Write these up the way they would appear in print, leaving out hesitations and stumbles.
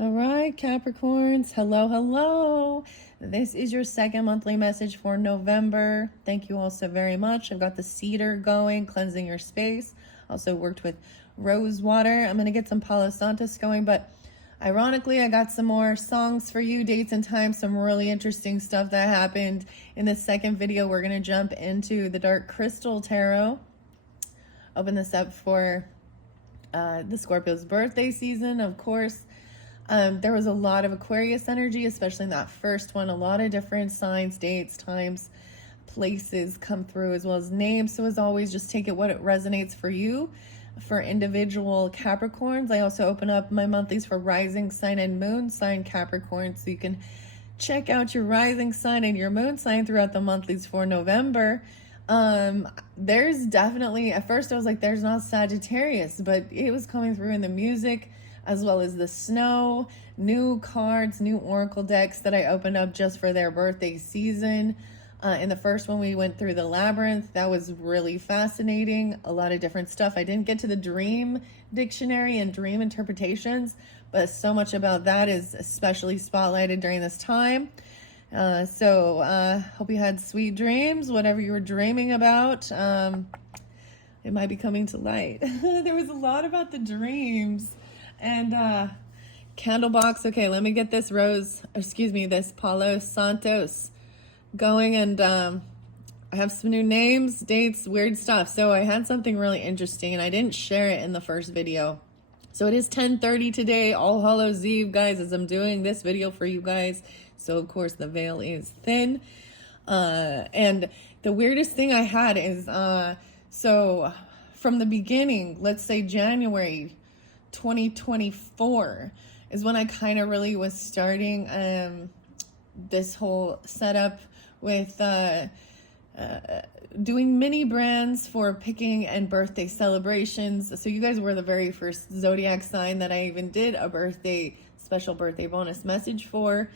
All right, Capricorns. Hello, hello. This is your second monthly message for November. Thank you all so very much. I've got the cedar going, cleansing your space. Also worked with rose water. I'm going to get some Palo Santos going, but ironically, I got some more songs for you, dates and times, some really interesting stuff that happened. In the second video, we're going to jump into the Dark Crystal Tarot. Open this up for the Scorpio's birthday season, of course. There was a lot of Aquarius energy, especially in that first one. A lot of different signs, dates, times, places come through, as well as names. So as always, just take it what it resonates for you. For individual Capricorns, I also open up my monthlies for rising sign and moon sign Capricorn, so you can check out your rising sign and your moon sign throughout the monthlies for November. There's definitely, at first I was like, there's not Sagittarius, but it was coming through in the music, as well as the snow, new cards, new oracle decks that I opened up just for their birthday season. In the first one, we went through the labyrinth. That was really fascinating. A lot of different stuff. I didn't get to the dream dictionary and dream interpretations, but so much about that is especially spotlighted during this time. So hope you had sweet dreams, whatever you were dreaming about. It might be coming to light. There was a lot about the dreams. And Candlebox. Okay, let me get this this Palo Santos going. And I have some new names, dates, weird stuff. So I had something really interesting, and I didn't share it in the first video. So it is 10:30 today, All Hallows Eve, guys, as I'm doing this video for you guys. So, of course, the veil is thin. And the weirdest thing I had is, so from the beginning, let's say January 2024 is when I kind of really was starting this whole setup with doing mini brands for picking and birthday celebrations. So you guys were the very first zodiac sign that I even did a special birthday bonus message for,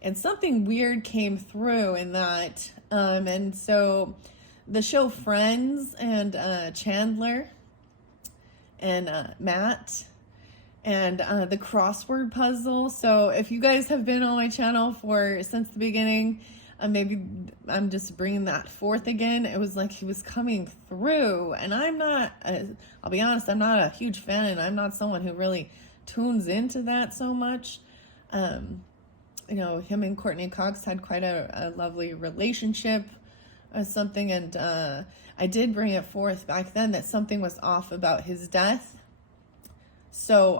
and something weird came through in that. And so the show Friends and Chandler and Matt and the crossword puzzle. So if you guys have been on my channel since the beginning, maybe I'm just bringing that forth again. It was like he was coming through, and I'll be honest, I'm not a huge fan, and I'm not someone who really tunes into that so much. You know, him and Courtney Cox had quite a lovely relationship or something, and I did bring it forth back then that something was off about his death. So,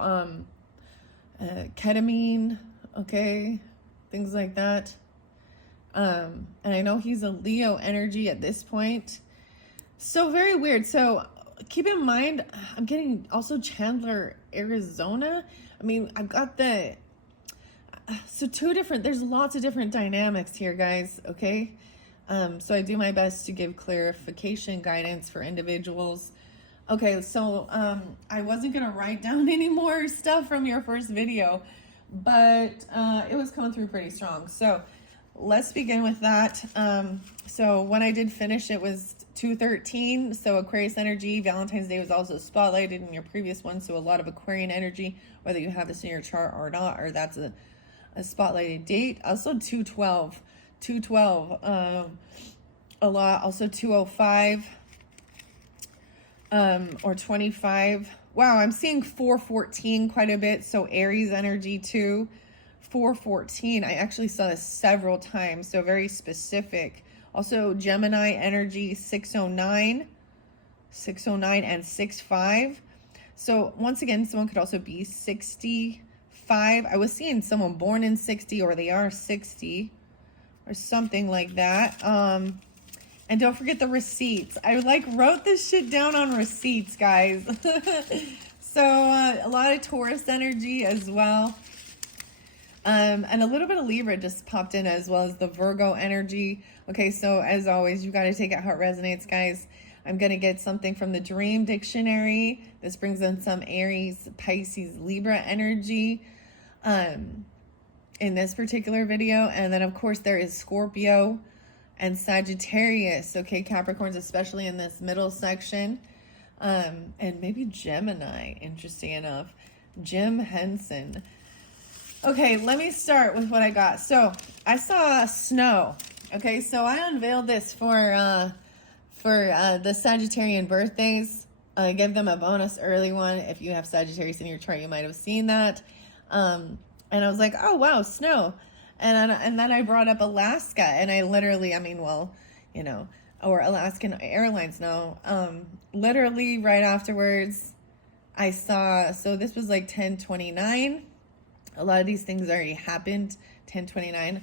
ketamine, okay, things like that. And I know he's a Leo energy at this point. So very weird. So keep in mind, I'm getting also Chandler, Arizona. I mean, I've got there's lots of different dynamics here, guys, okay? So I do my best to give clarification guidance for individuals. Okay, so I wasn't going to write down any more stuff from your first video, but it was coming through pretty strong. So let's begin with that. So when I did finish, it was 2:13. So Aquarius energy, Valentine's Day was also spotlighted in your previous one. So a lot of Aquarian energy, whether you have this in your chart or not, or that's a spotlighted date. Also 212, a lot. Also 205. Or 25. Wow, I'm seeing 414 quite a bit. So Aries energy too. 414. I actually saw this several times. So very specific. Also Gemini energy 609 and 65. So once again, someone could also be 65. I was seeing someone born in 60, or they are 60 or something like that. And don't forget the receipts. I wrote this shit down on receipts, guys. So a lot of Taurus energy as well. And a little bit of Libra just popped in, as well as the Virgo energy. Okay, so as always, you got to take it how it resonates, guys. I'm going to get something from the Dream Dictionary. This brings in some Aries, Pisces, Libra energy in this particular video. And then, of course, there is Scorpio and Sagittarius, okay, Capricorns, especially in this middle section, and maybe Gemini, interesting enough. Jim Henson. Okay, let me start with what I got. So I saw snow. Okay, so I unveiled this for the Sagittarian birthdays. I give them a bonus early one. If you have Sagittarius in your chart, you might have seen that. And I was like, oh wow, snow. And then I brought up Alaska, and I literally, I mean, well, you know, or Alaskan Airlines. No, literally right afterwards, I saw. So this was like 10:29. A lot of these things already happened. 10:29.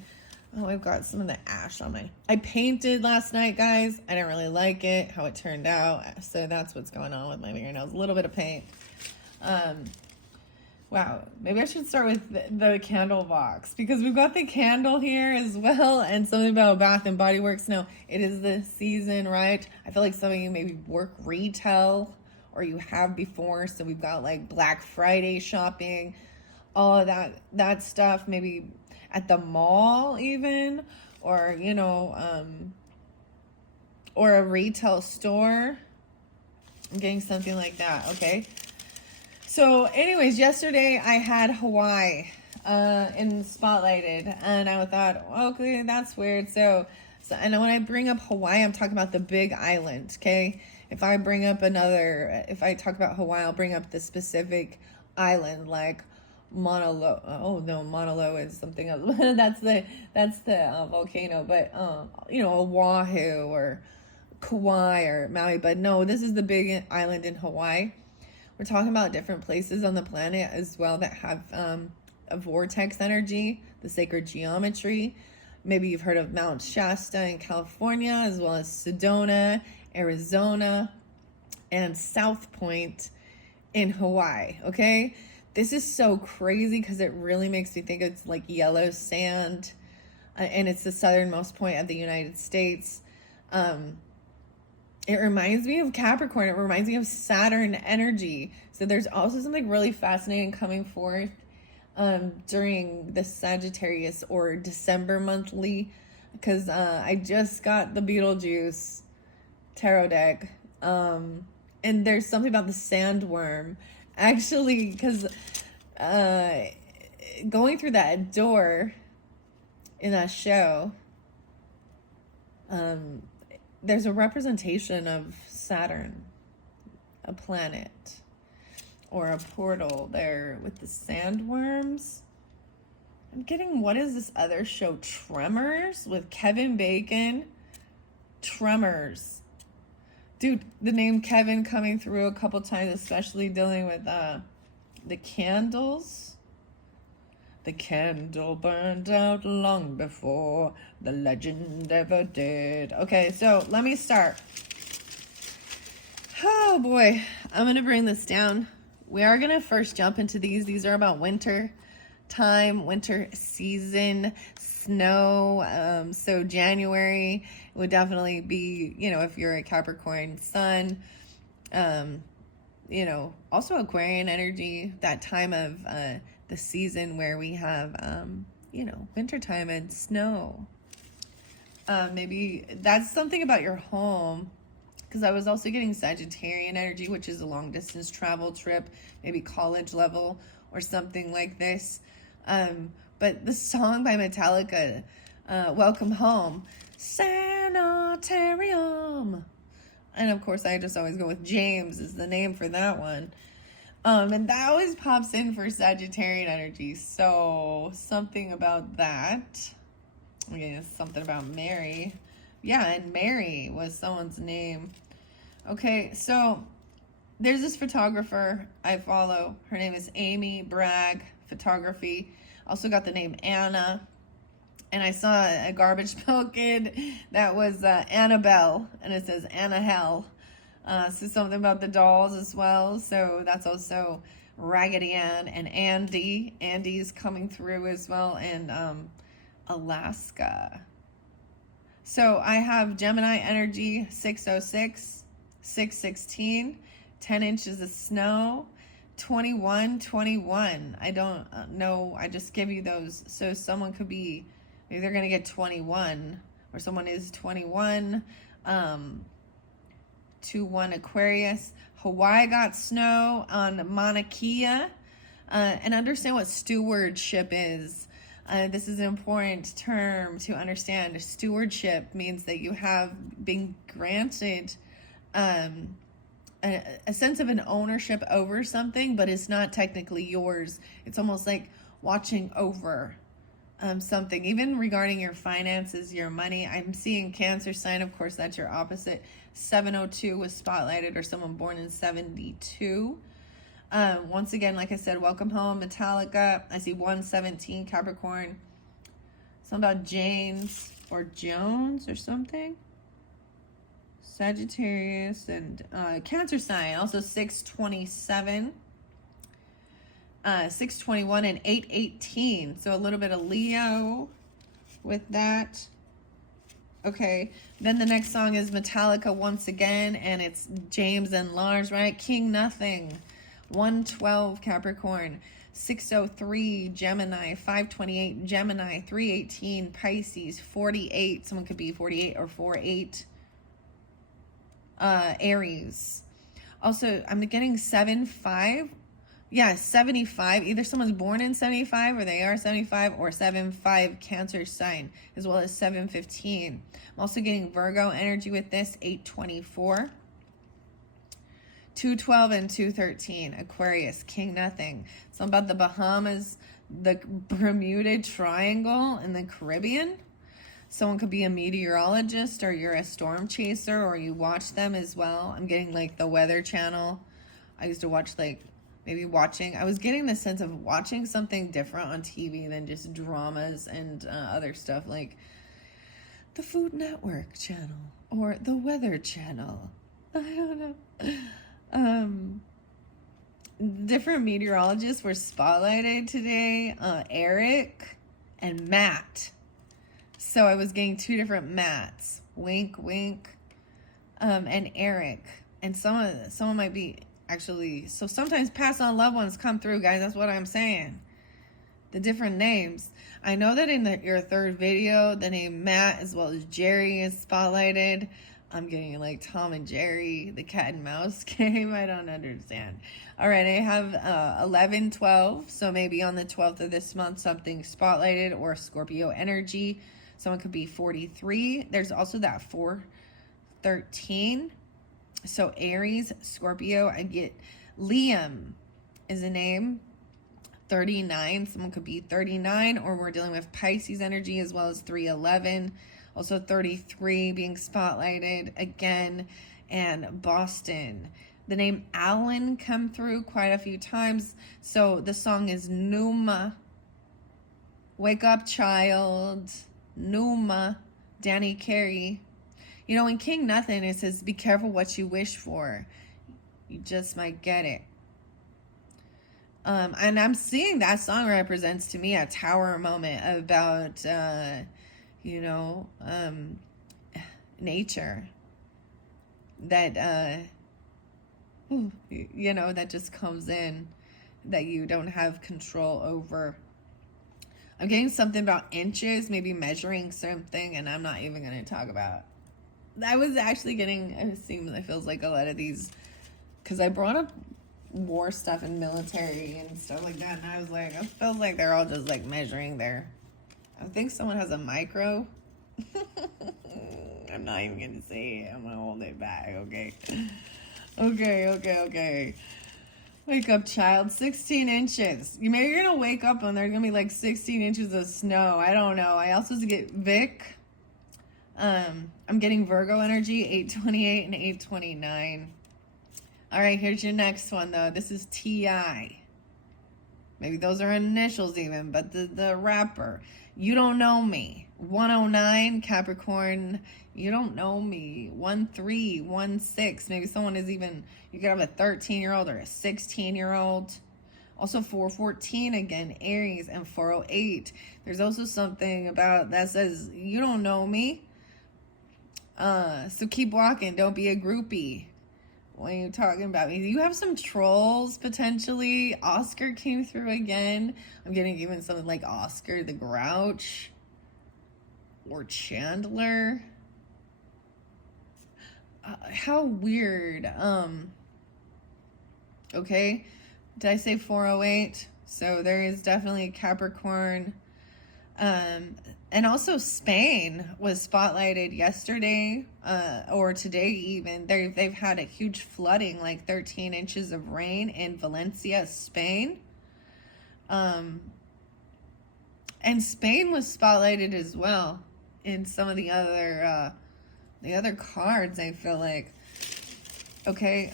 Oh, I've got some of the ash on my... I painted last night, guys. I didn't really like it, how it turned out. So that's what's going on with my fingernails. A little bit of paint. Wow. Maybe I should start with the candle box, because we've got the candle here as well, and something about Bath and Body Works. No, it is the season, right? I feel like some of you maybe work retail, or you have before. So we've got like Black Friday shopping, all of that stuff, maybe at the mall even, or, you know, or a retail store. I'm getting something like that, okay? So anyways, yesterday I had Hawaii in Spotlighted, and I thought, okay, that's weird. So and when I bring up Hawaii, I'm talking about the big island, okay? If I talk about Hawaii, I'll bring up the specific island, like Monolo. Oh no, Monolo is something else. that's the volcano. But you know, Oahu or Kauai or Maui. But no, this is the big island in Hawaii. We're talking about different places on the planet as well that have a vortex energy, the sacred geometry. Maybe you've heard of Mount Shasta in California, as well as Sedona, Arizona, and South Point in Hawaii, okay? This is so crazy because it really makes you think it's like yellow sand, and it's the southernmost point of the United States. It reminds me of Capricorn. It reminds me of Saturn energy. So there's also something really fascinating coming forth during the Sagittarius or December monthly, because I just got the Beetlejuice tarot deck, and there's something about the sandworm. Actually, because going through that door in that show, there's a representation of Saturn, a planet, or a portal there with the sandworms. I'm getting, what is this other show? Tremors with Kevin Bacon. Tremors. Dude, the name Kevin coming through a couple times, especially dealing with the candles. The candle burned out long before the legend ever did. Okay, so let me start. Oh boy, I'm going to bring this down. We are going to first jump into these. These are about winter time, winter season, snow. So January would definitely be, you know, if you're a Capricorn sun, you know, also Aquarian energy, that time of the season where we have, you know, wintertime and snow. Maybe that's something about your home, because I was also getting Sagittarian energy, which is a long distance travel trip, maybe college level or something like this. But the song by Metallica, Welcome Home, Sanitarium. And of course, I just always go with James is the name for that one. And that always pops in for Sagittarian energy. So something about that. Okay, something about Mary. Yeah, and Mary was someone's name. Okay, so there's this photographer I follow. Her name is Amy Bragg Photography. Also got the name Anna. And I saw a Garbage Pail Kid that was Annabelle, and it says Anna Hell. So something about the dolls as well. So that's also Raggedy Ann and Andy. Andy's coming through as well, and Alaska. So I have Gemini energy 606, 616, 10 inches of snow, 21. I don't know. I just give you those. So someone could be, maybe they're going to get 21, or someone is 21. 2-1 Aquarius. Hawaii got snow on Mauna Kea. And understand what stewardship is. This is an important term to understand. Stewardship means that you have been granted a sense of an ownership over something, but it's not technically yours. It's almost like watching over something, even regarding your finances, your money. I'm seeing Cancer sign, of course, that's your opposite. 702 was spotlighted, or someone born in 72. Once again, like I said, welcome home, Metallica. I see 117, Capricorn. Something about James or Jones or something. Sagittarius and Cancer sign, also 627. 621 and 818. So a little bit of Leo with that. Okay, then the next song is Metallica once again, and it's James and Lars, right? King Nothing. 112 Capricorn. 603 Gemini. 528 Gemini. 318 Pisces. 48. Someone could be 48 or 48. Aries. Also, I'm getting 75. Yeah, 75. Either someone's born in 75 or they are 75, or 75 Cancer sign, as well as 715. I'm also getting Virgo energy with this, 824. 212 and 213, Aquarius, King Nothing. Something about the Bahamas, the Bermuda Triangle in the Caribbean. Someone could be a meteorologist, or you're a storm chaser, or you watch them as well. I'm getting like the Weather Channel. I used to watch I was getting the sense of watching something different on TV than just dramas and other stuff like the Food Network channel or the Weather Channel. I don't know. Different meteorologists were spotlighted today, Eric and Matt. So I was getting two different Matts, wink, wink, and Eric. And someone might be actually, so sometimes pass on loved ones come through, guys. That's what I'm saying. The different names. I know that in your third video, the name Matt as well as Jerry is spotlighted. I'm getting like Tom and Jerry, the cat and mouse game. I don't understand. All right, I have 11, 12. So maybe on the 12th of this month, something spotlighted, or Scorpio energy. Someone could be 43. There's also that 413. So Aries, Scorpio. I get Liam is a name. 39. Someone could be 39, or we're dealing with Pisces energy, as well as 311. Also 33 being spotlighted again, and Boston. The name Alan come through quite a few times. So the song is Numa. Wake Up Child. Numa. Danny Carey. You know, in King Nothing, it says, be careful what you wish for. You just might get it. And I'm seeing that song represents to me a tower moment about, nature. That, that just comes in, that you don't have control over. I'm getting something about inches, maybe measuring something, and I'm not even going to talk about. I was actually getting, it feels like a lot of these, because I brought up war stuff and military and stuff like that, and I was like, it feels like they're all just like measuring their, I think someone has a micro. I'm not even gonna say it. I'm gonna hold it back. Okay. Wake up, child. 16 inches. Maybe you're gonna wake up and there's gonna be like 16 inches of snow. I don't know. I also get Vic. I'm getting Virgo energy, 828 and 829. All right, here's your next one, though. This is T.I. Maybe those are initials even, but the rapper. You Don't Know Me. 109, Capricorn. You Don't Know Me. 1316. Maybe someone is even, you could have a 13-year-old or a 16-year-old. Also 414, again, Aries, and 408. There's also something about that says, you don't know me. So keep walking. Don't be a groupie. When you're talking about me, you have some trolls potentially. Oscar came through again. I'm getting even something like Oscar the Grouch or Chandler. How weird. Okay, did I say 408? So there is definitely Capricorn. And also Spain was spotlighted yesterday, or today even. They've had a huge flooding, like 13 inches of rain in Valencia, Spain. And Spain was spotlighted as well in some of the other cards, I feel like. Okay,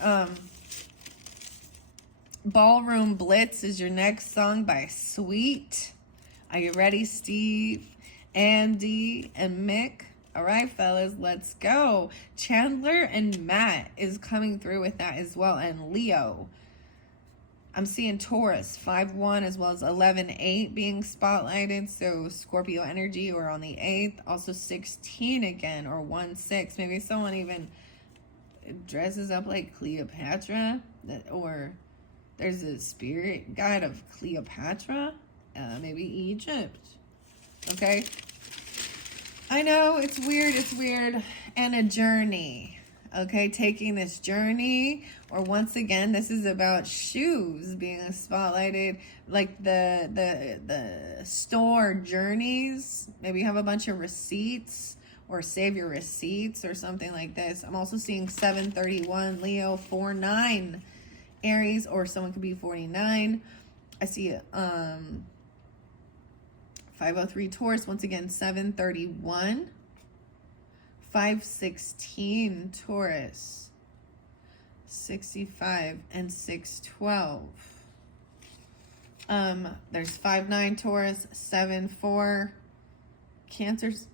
Ballroom Blitz is your next song by Sweet. Are you ready, Steve, Andy, and Mick? All right, fellas, let's go. Chandler and Matt is coming through with that as well, and Leo. I'm seeing Taurus, 5-1, as well as 11-8 being spotlighted, so Scorpio energy, or on the 8th. Also 16 again, or 1-6. Maybe someone even dresses up like Cleopatra, or there's a spirit guide of Cleopatra, maybe Egypt. Okay, I know it's weird, and a journey. Okay, taking this journey, or once again, this is about shoes being spotlighted, like the store journeys. Maybe you have a bunch of receipts, or save your receipts, or something like this. I'm also seeing 731 Leo, 49 Aries, or someone could be 49. I see 503 Taurus, once again 731. 516 Taurus, 65, and 612. There's 59 Taurus, 74 Cancers,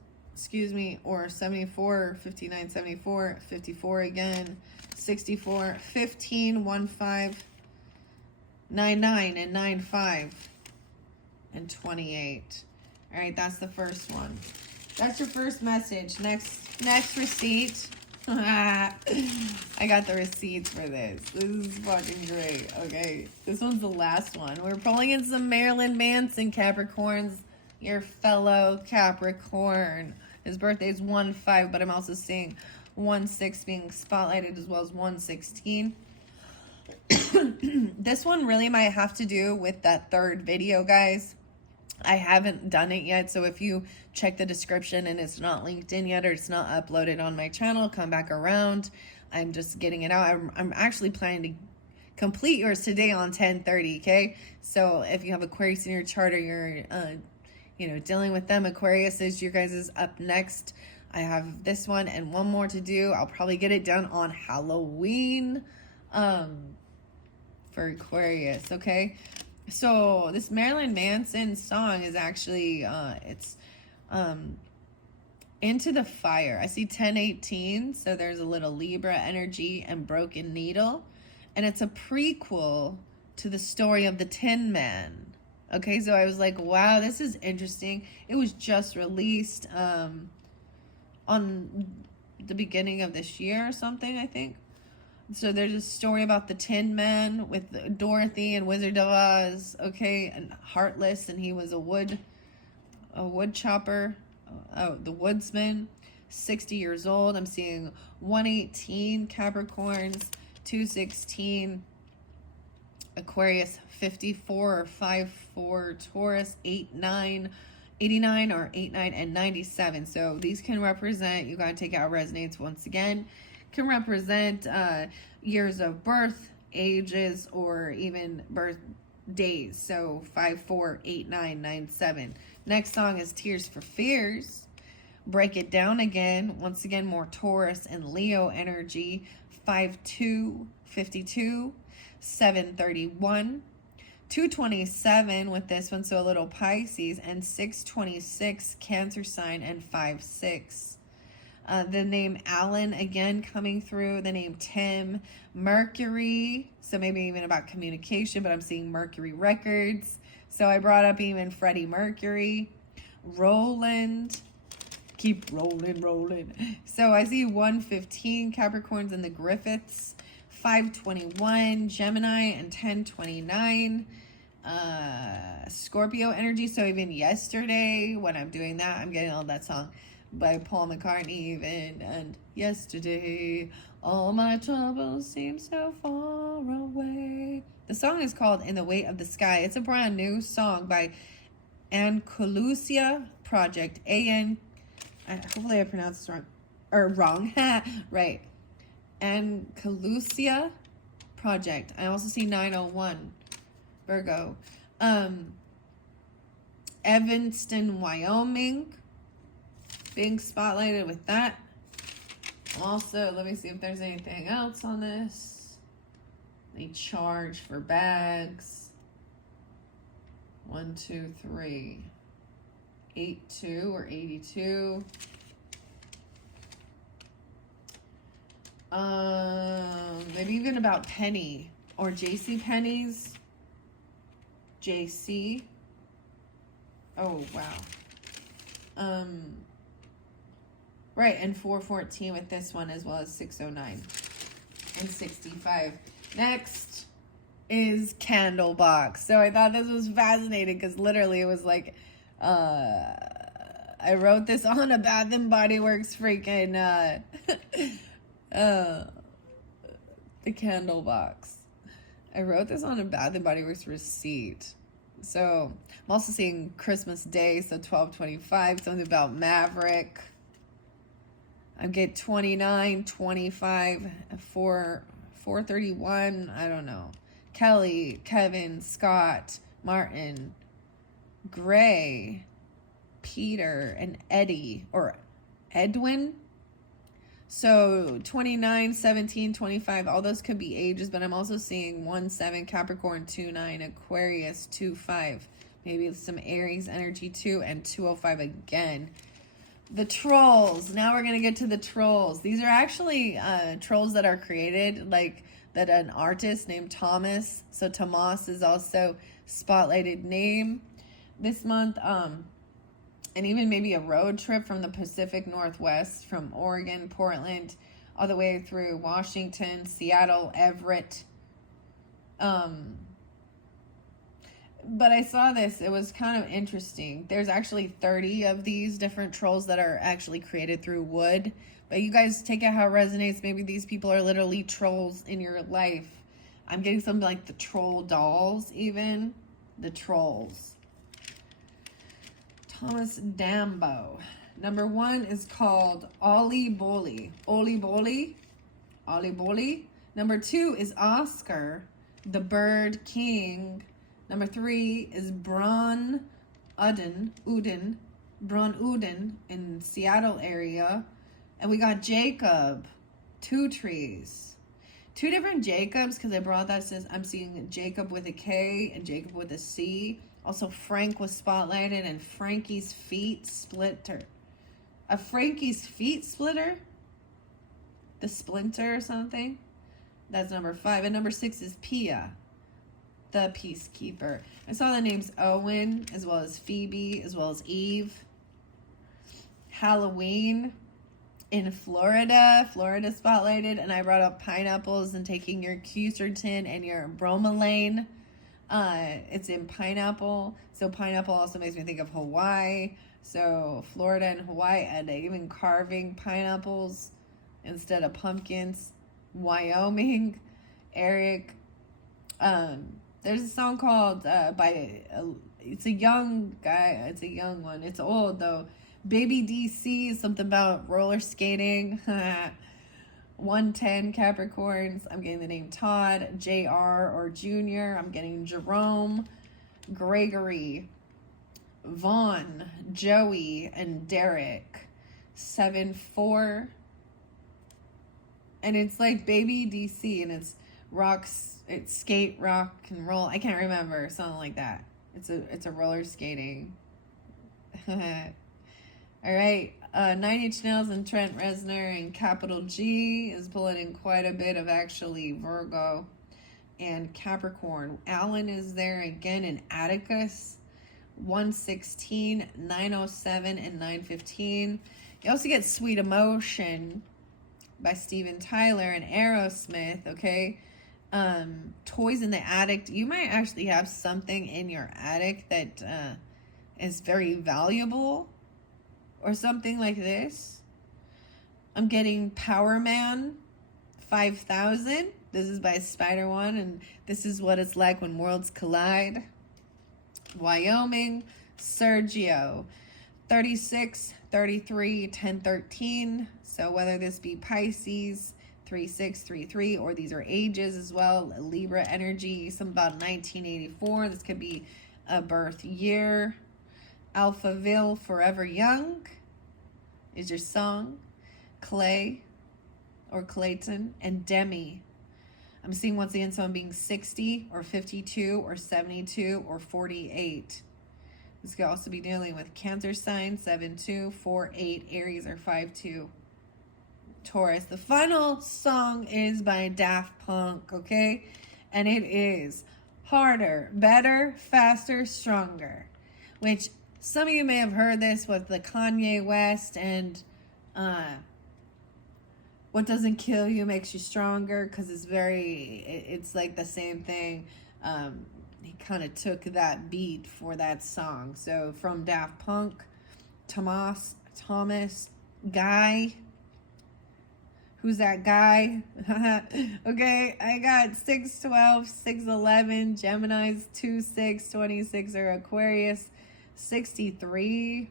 or 74, 59, 74, 54 again, 64, 15, 15, 99, and 95, and 28. All right, that's the first one. That's your first message. Next receipt. I got the receipts for this. This is fucking great. Okay, this one's the last one. We're pulling in some Marilyn Manson Capricorns. Your fellow Capricorn. His birthday's 1-5, but I'm also seeing 1-6 being spotlighted, as well as 1-16. This one really might have to do with that third video, guys. I haven't done it yet, so if you check the description and it's not linked in yet, or it's not uploaded on my channel, come back around. I'm just getting it out. I'm actually planning to complete yours today on 10:30. Okay, so if you have Aquarius in your chart, or you're dealing with them, Aquarius is your guys' up next. I have this one and one more to do. I'll probably get it done on Halloween for Aquarius. Okay, so this Marilyn Manson song is actually it's Into the Fire. I see 1018, so there's a little Libra energy and Broken Needle, and it's a prequel to the story of the Tin Man. Okay, so I was like, wow, this is interesting. It was just released on the beginning of this year or something, I think. So there's a story about the Tin Man with Dorothy and Wizard of Oz, okay, and Heartless, and he was a wood chopper, the woodsman, 60 years old. I'm seeing 118 Capricorns, 216 Aquarius, 54 or 54 Taurus, 89, 89 or 89, and 97. So these can represent, you got to take out resonates once again, can represent years of birth, ages, or even birth days. So 5, 4, 8, 9, 9, 7. Next song is Tears for Fears. Break it down again. Once again, more Taurus and Leo energy. 5-2, 52, 731, 227 with this one, so a little Pisces, and 626 Cancer sign, and 5-6. The name Alan again coming through, the name Tim, Mercury, so maybe even about communication, but I'm seeing Mercury Records. So I brought up even Freddie Mercury, Roland, keep rolling. So I see 115 Capricorns and the Griffiths, 521 Gemini, and 1029 Scorpio energy. So even yesterday when I'm doing that, I'm getting all that song by Paul McCartney even, and yesterday all my troubles seem so far far away. The song is called In the Weight of the Sky. It's a brand new song by Andalusia Project. Hopefully I pronounced it wrong. Or wrong. Right. Andalusia Project. I also see 901. Virgo. Evanston, Wyoming. Being spotlighted with that. Also, let me see if there's anything else on this. They charge for bags. 1, 2, 3. 82 or 82. Maybe even about Penny or JC Penney's. JC. Oh, wow. Right, and 414 with this one, as well as 609 and 65. Next is Candlebox. So I thought this was fascinating because literally it was like, I wrote this on a Bath and Body Works freaking, the Candlebox. I wrote this on a Bath and Body Works receipt. So I'm also seeing Christmas Day, so 12/25, something about Maverick. I get 29, 25, 431, I don't know. Kelly, Kevin, Scott, Martin, Gray, Peter, and Eddie, or Edwin. So 29, 17, 25, all those could be ages, but I'm also seeing 1-7, Capricorn, 2-9, Aquarius, 2-5. Maybe some Aries energy too, and 205 again. The trolls. Now we're going to get to the trolls. These are actually trolls that are created, like that an artist named Thomas. So Tomas is also spotlighted name this month. And even maybe a road trip from the Pacific Northwest, from Oregon, Portland, all the way through Washington, Seattle, Everett. But I saw this. It was kind of interesting. There's actually 30 of these different trolls that are actually created through wood. But you guys take it how it resonates. Maybe these people are literally trolls in your life. I'm getting something like the troll dolls even. The trolls. Thomas Dambo. Number 1 is called Ollie Bolly. Ollie Bolly. Ollie Bolly. Number 2 is Oscar, the Bird King. Number 3 is Bron Uden in Seattle area. And we got Jacob, 2 trees. 2 different Jacobs, because I brought that since I'm seeing Jacob with a K and Jacob with a C. Also, Frank was spotlighted, and Frankie's feet splitter. A Frankie's feet splitter? The splinter or something? That's number 5. And number 6 is Pia, the peacekeeper. I saw the names Owen, as well as Phoebe, as well as Eve. Halloween in Florida spotlighted, and I brought up pineapples and taking your Cuserton and your bromelain. It's in pineapple, so pineapple also makes me think of Hawaii. So Florida and Hawaii, and even carving pineapples instead of pumpkins. Wyoming, Eric. There's a song called it's a young guy. It's a young one. It's old though. Baby DC, something about roller skating. 110 Capricorns. I'm getting the name Todd, JR or Junior. I'm getting Jerome, Gregory, Vaughn, Joey, and Derek. 7-4. And it's like Baby DC, and it's rocks. It's skate, rock, and roll. I can't remember, something like that. It's a roller skating. All right, 9 Inch Nails and Trent Reznor and Capital G is pulling in quite a bit of actually Virgo and Capricorn. Alan is there again in Atticus, 116, 907, and 915. You also get Sweet Emotion by Steven Tyler and Aerosmith, okay? Toys in the Attic. You might actually have something in your attic that is very valuable, or something like this. I'm getting Power Man, 5,000. This is by Spider One, and this is what it's like when worlds collide. Wyoming, Sergio, 36, 33, 10, 13. So whether this be Pisces, 3, 6, 3, 3, or these are ages as well. Libra energy, some about 1984. This could be a birth year. Alphaville, Forever Young is your song. Clay or Clayton, and Demi. I'm seeing once again someone being 60 or 52 or 72 or 48. This could also be dealing with Cancer sign, 7-2, 4-8, Aries, or 5-2. Taurus. The final song is by Daft Punk, okay? And it is Harder, Better, Faster, Stronger. Which some of you may have heard this with the Kanye West and what doesn't kill you makes you stronger, because it's like the same thing. He kind of took that beat for that song. So from Daft Punk, Thomas, Guy. Who's that guy? Okay, I got 612, 611, Gemini's 26, 26 are Aquarius, 63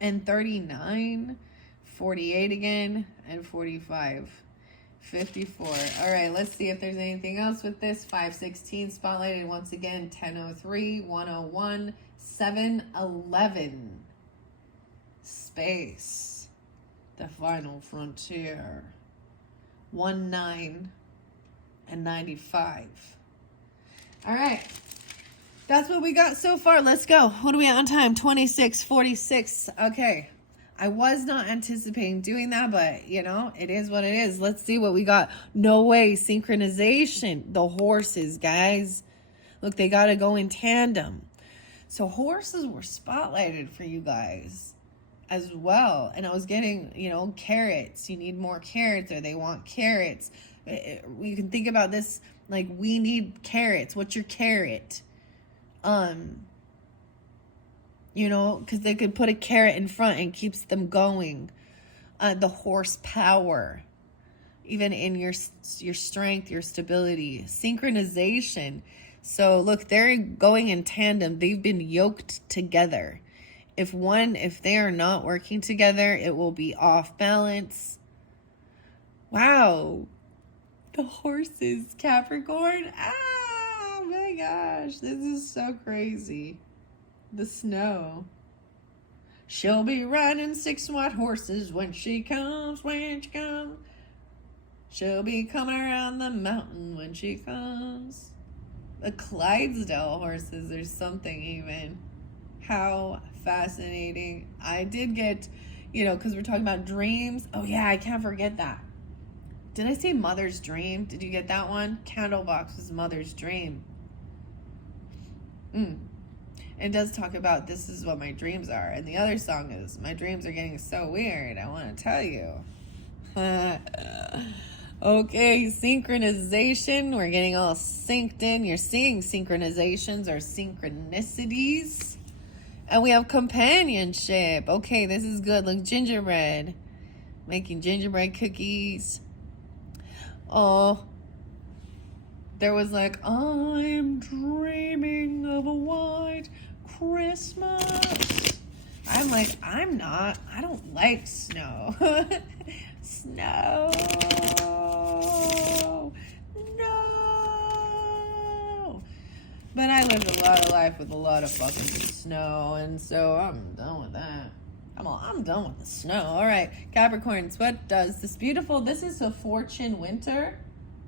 and 39, 48 again, and 45, 54. All right, let's see if there's anything else with this. 516 spotlighted once again, 1003, 101, 711. Space, the final frontier, 19 and 95. All right. That's what we got so far. Let's go. What are we at on time? 26:46. Okay. I was not anticipating doing that, but, it is what it is. Let's see what we got. No way. Synchronization. The horses, guys. Look, they got to go in tandem. So horses were spotlighted for you guys as well. And I was getting, carrots. You need more carrots, or they want carrots. You can think about this like, we need carrots. What's your carrot? Because they could put a carrot in front and keeps them going. The horsepower, even in your strength, your stability, synchronization. So look, they're going in tandem. They've been yoked together. If they are not working together, it will be off balance. Wow. The horses, Capricorn. Oh my gosh, this is so crazy. The snow. She'll be riding 6 white horses when she comes. She'll be coming around the mountain when she comes. The Clydesdale horses or something even. How fascinating. I did get, because we're talking about dreams. Oh yeah, I can't forget that. Did I say Mother's Dream? Did you get that one? Candlebox was Mother's Dream. It does talk about this is what my dreams are. And the other song is, my dreams are getting so weird, I want to tell you. Okay, synchronization. We're getting all synced in. You're seeing synchronizations or synchronicities. And we have companionship. Okay, this is good. Look, gingerbread. Making gingerbread cookies. Oh, there was like, I'm dreaming of a white Christmas. I'm like, I'm not. I don't like snow. Snow. No. But I lived a lot of life with a lot of fucking snow, and so I'm done with that. I'm done with the snow. All right, Capricorns, what does this beautiful, this is a Fortune Winter.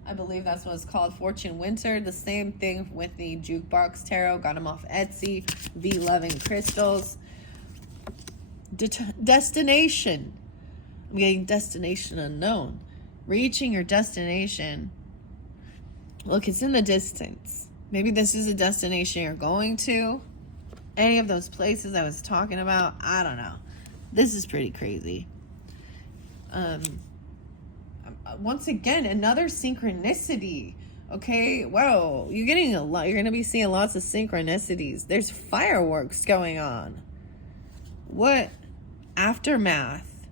I believe that's what it's called, Fortune Winter. The same thing with the Jukebox Tarot. Got them off Etsy. Be Loving Crystals. Destination. I'm getting destination unknown. Reaching your destination. Look, it's in the distance. Maybe this is a destination you're going to. Any of those places I was talking about. I don't know. This is pretty crazy. Once again, another synchronicity. Okay, wow, you're getting a lot. You're going to be seeing lots of synchronicities. There's fireworks going on. What? Aftermath.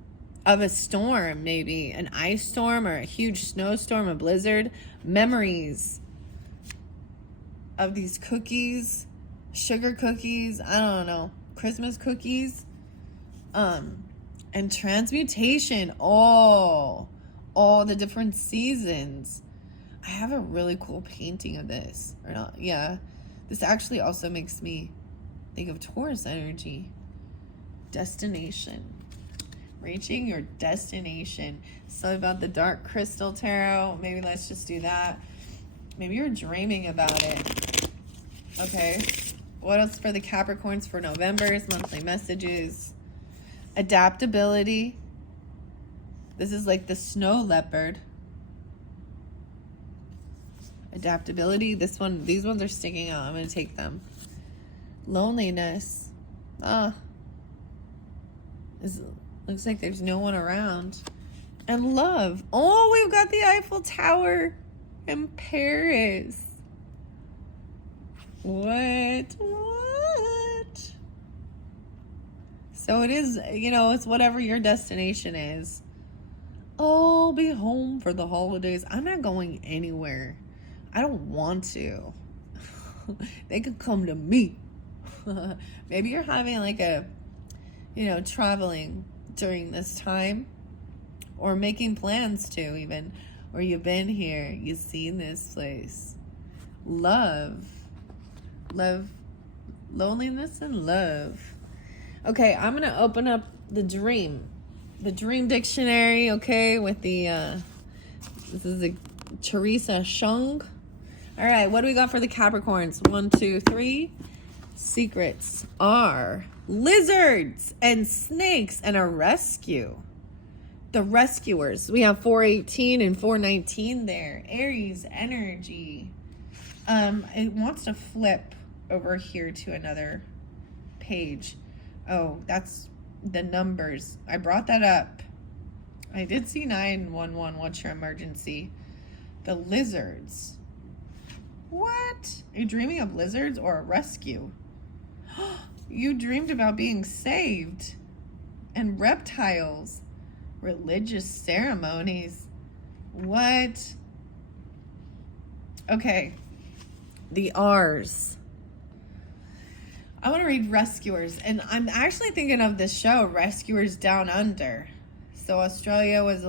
of a storm, maybe an ice storm or a huge snowstorm, a blizzard. Memories of these cookies, sugar cookies, I don't know, Christmas cookies. And transmutation, all the different seasons. I have a really cool painting of this, or not? Yeah, this actually also makes me think of Taurus energy. Destination, reaching your destination. So about the dark crystal tarot, maybe let's just do that. Maybe you're dreaming about it. Okay, what else for the Capricorns for November's monthly messages? Adaptability. This is like the snow leopard. Adaptability. These ones are sticking out. I'm going to take them. Loneliness. Looks like there's no one around. And love. Oh, we've got the Eiffel Tower in Paris. What? So it is, it's whatever your destination is. I'll be home for the holidays. I'm not going anywhere. I don't want to. They could come to me. Maybe you're having like a, traveling during this time, or making plans to even, or you've been here, you've seen this place. Love, loneliness and love. Okay, I'm going to open up the dream dictionary, okay, with the, this is a Teresa Shung. All right, what do we got for the Capricorns? 1, 2, 3. Secrets are lizards and snakes and a rescue. The rescuers. We have 418 and 419 there. Aries energy. It wants to flip over here to another page. Oh, that's the numbers. I brought that up. I did see 911. What's your emergency? The lizards. What? Are you dreaming of lizards or a rescue? You dreamed about being saved. And reptiles. Religious ceremonies. What? Okay. The R's. I want to read Rescuers, and I'm actually thinking of this show, Rescuers Down Under. So Australia was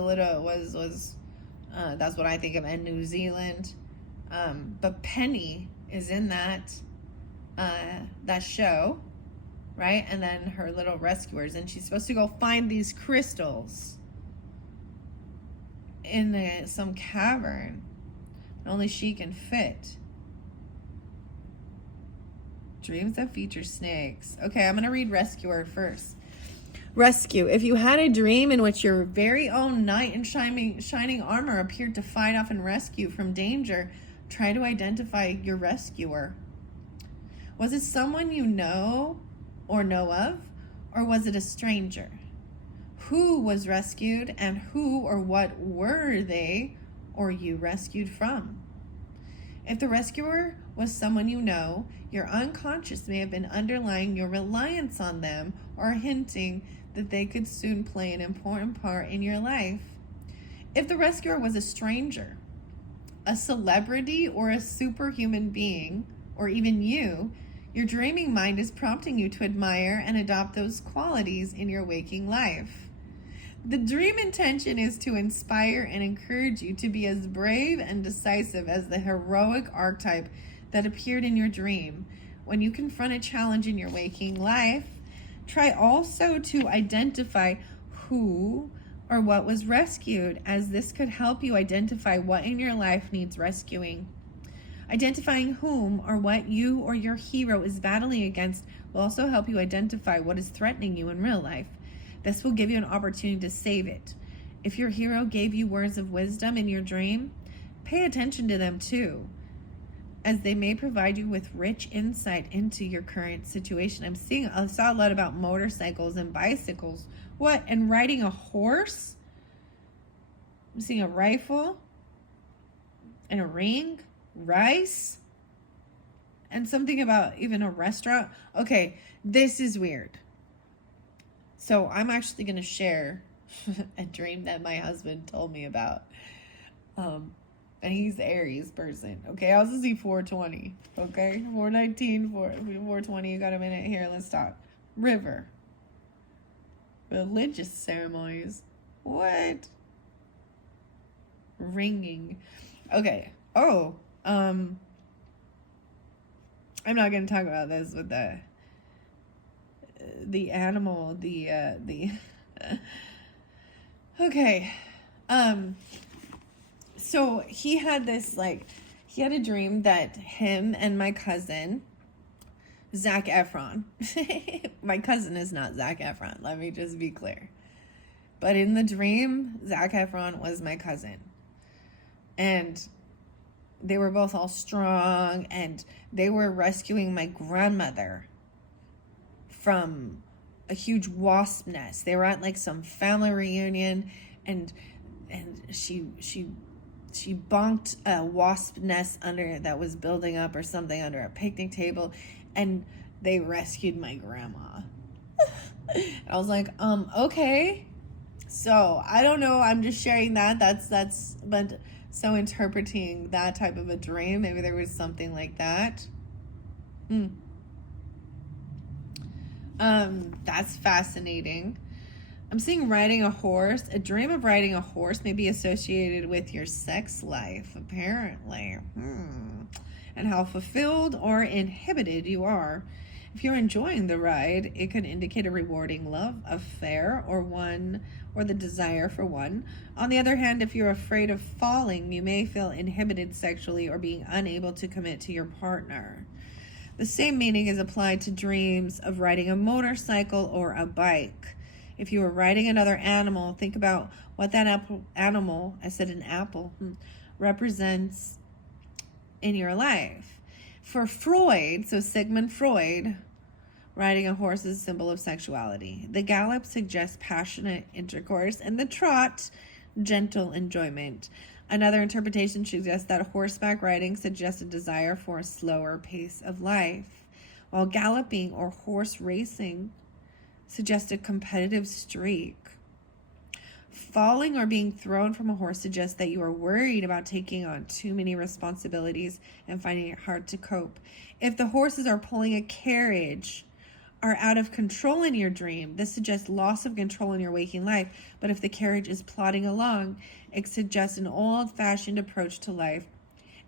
that's what I think of, and New Zealand. But Penny is in that show, right? And then her little rescuers, and she's supposed to go find these crystals in some cavern. Only she can fit. Dreams that feature snakes. Okay, I'm going to read Rescuer first. Rescue. If you had a dream in which your very own knight in shining armor appeared to fight off and rescue from danger, try to identify your rescuer. Was it someone you know or know of, or was it a stranger? Who was rescued, and who or what were they or you rescued from? If the rescuer was someone you know, your unconscious may have been underlying your reliance on them or hinting that they could soon play an important part in your life. If the rescuer was a stranger, a celebrity, or a superhuman being, or even you, your dreaming mind is prompting you to admire and adopt those qualities in your waking life. The dream intention is to inspire and encourage you to be as brave and decisive as the heroic archetype that appeared in your dream. When you confront a challenge in your waking life, try also to identify who or what was rescued, as this could help you identify what in your life needs rescuing. Identifying whom or what you or your hero is battling against will also help you identify what is threatening you in real life. This will give you an opportunity to save it. If your hero gave you words of wisdom in your dream, pay attention to them too, as they may provide you with rich insight into your current situation. I saw a lot about motorcycles and bicycles. What? And riding a horse? I'm seeing a rifle and a ring, rice, and something about even a restaurant. Okay, this is weird. So I'm actually going to share a dream that my husband told me about. And he's the Aries person. Okay, I also see 420. Okay, 419, 420. You got a minute here? Let's talk. River. Religious ceremonies. What? Ringing. Okay. Oh. I'm not gonna talk about this with the animal. The. Okay. So he had this, like, he had a dream that him and my cousin, Zac Efron, my cousin is not Zac Efron, let me just be clear. But in the dream, Zac Efron was my cousin. And they were both all strong, and they were rescuing my grandmother from a huge wasp nest. They were at like some family reunion, and she bonked a wasp nest under that was building up or something under a picnic table, and they rescued my grandma. I was like, okay. So I don't know. I'm just sharing that. But so interpreting that type of a dream, maybe there was something like that. That's fascinating. I'm seeing riding a horse. A dream of riding a horse may be associated with your sex life, apparently. And how fulfilled or inhibited you are. If you're enjoying the ride, it could indicate a rewarding love affair or the desire for one. On the other hand, if you're afraid of falling, you may feel inhibited sexually or being unable to commit to your partner. The same meaning is applied to dreams of riding a motorcycle or a bike. If you are riding another animal, think about what that animal, I said an apple, represents in your life. For Freud, so Sigmund Freud, riding a horse is a symbol of sexuality. The gallop suggests passionate intercourse, and the trot, gentle enjoyment. Another interpretation suggests that horseback riding suggests a desire for a slower pace of life, while galloping or horse racing suggests a competitive streak. Falling or being thrown from a horse suggests that you are worried about taking on too many responsibilities and finding it hard to cope. If the horses are pulling a carriage, are out of control in your dream, this suggests loss of control in your waking life. But if the carriage is plodding along, it suggests an old-fashioned approach to life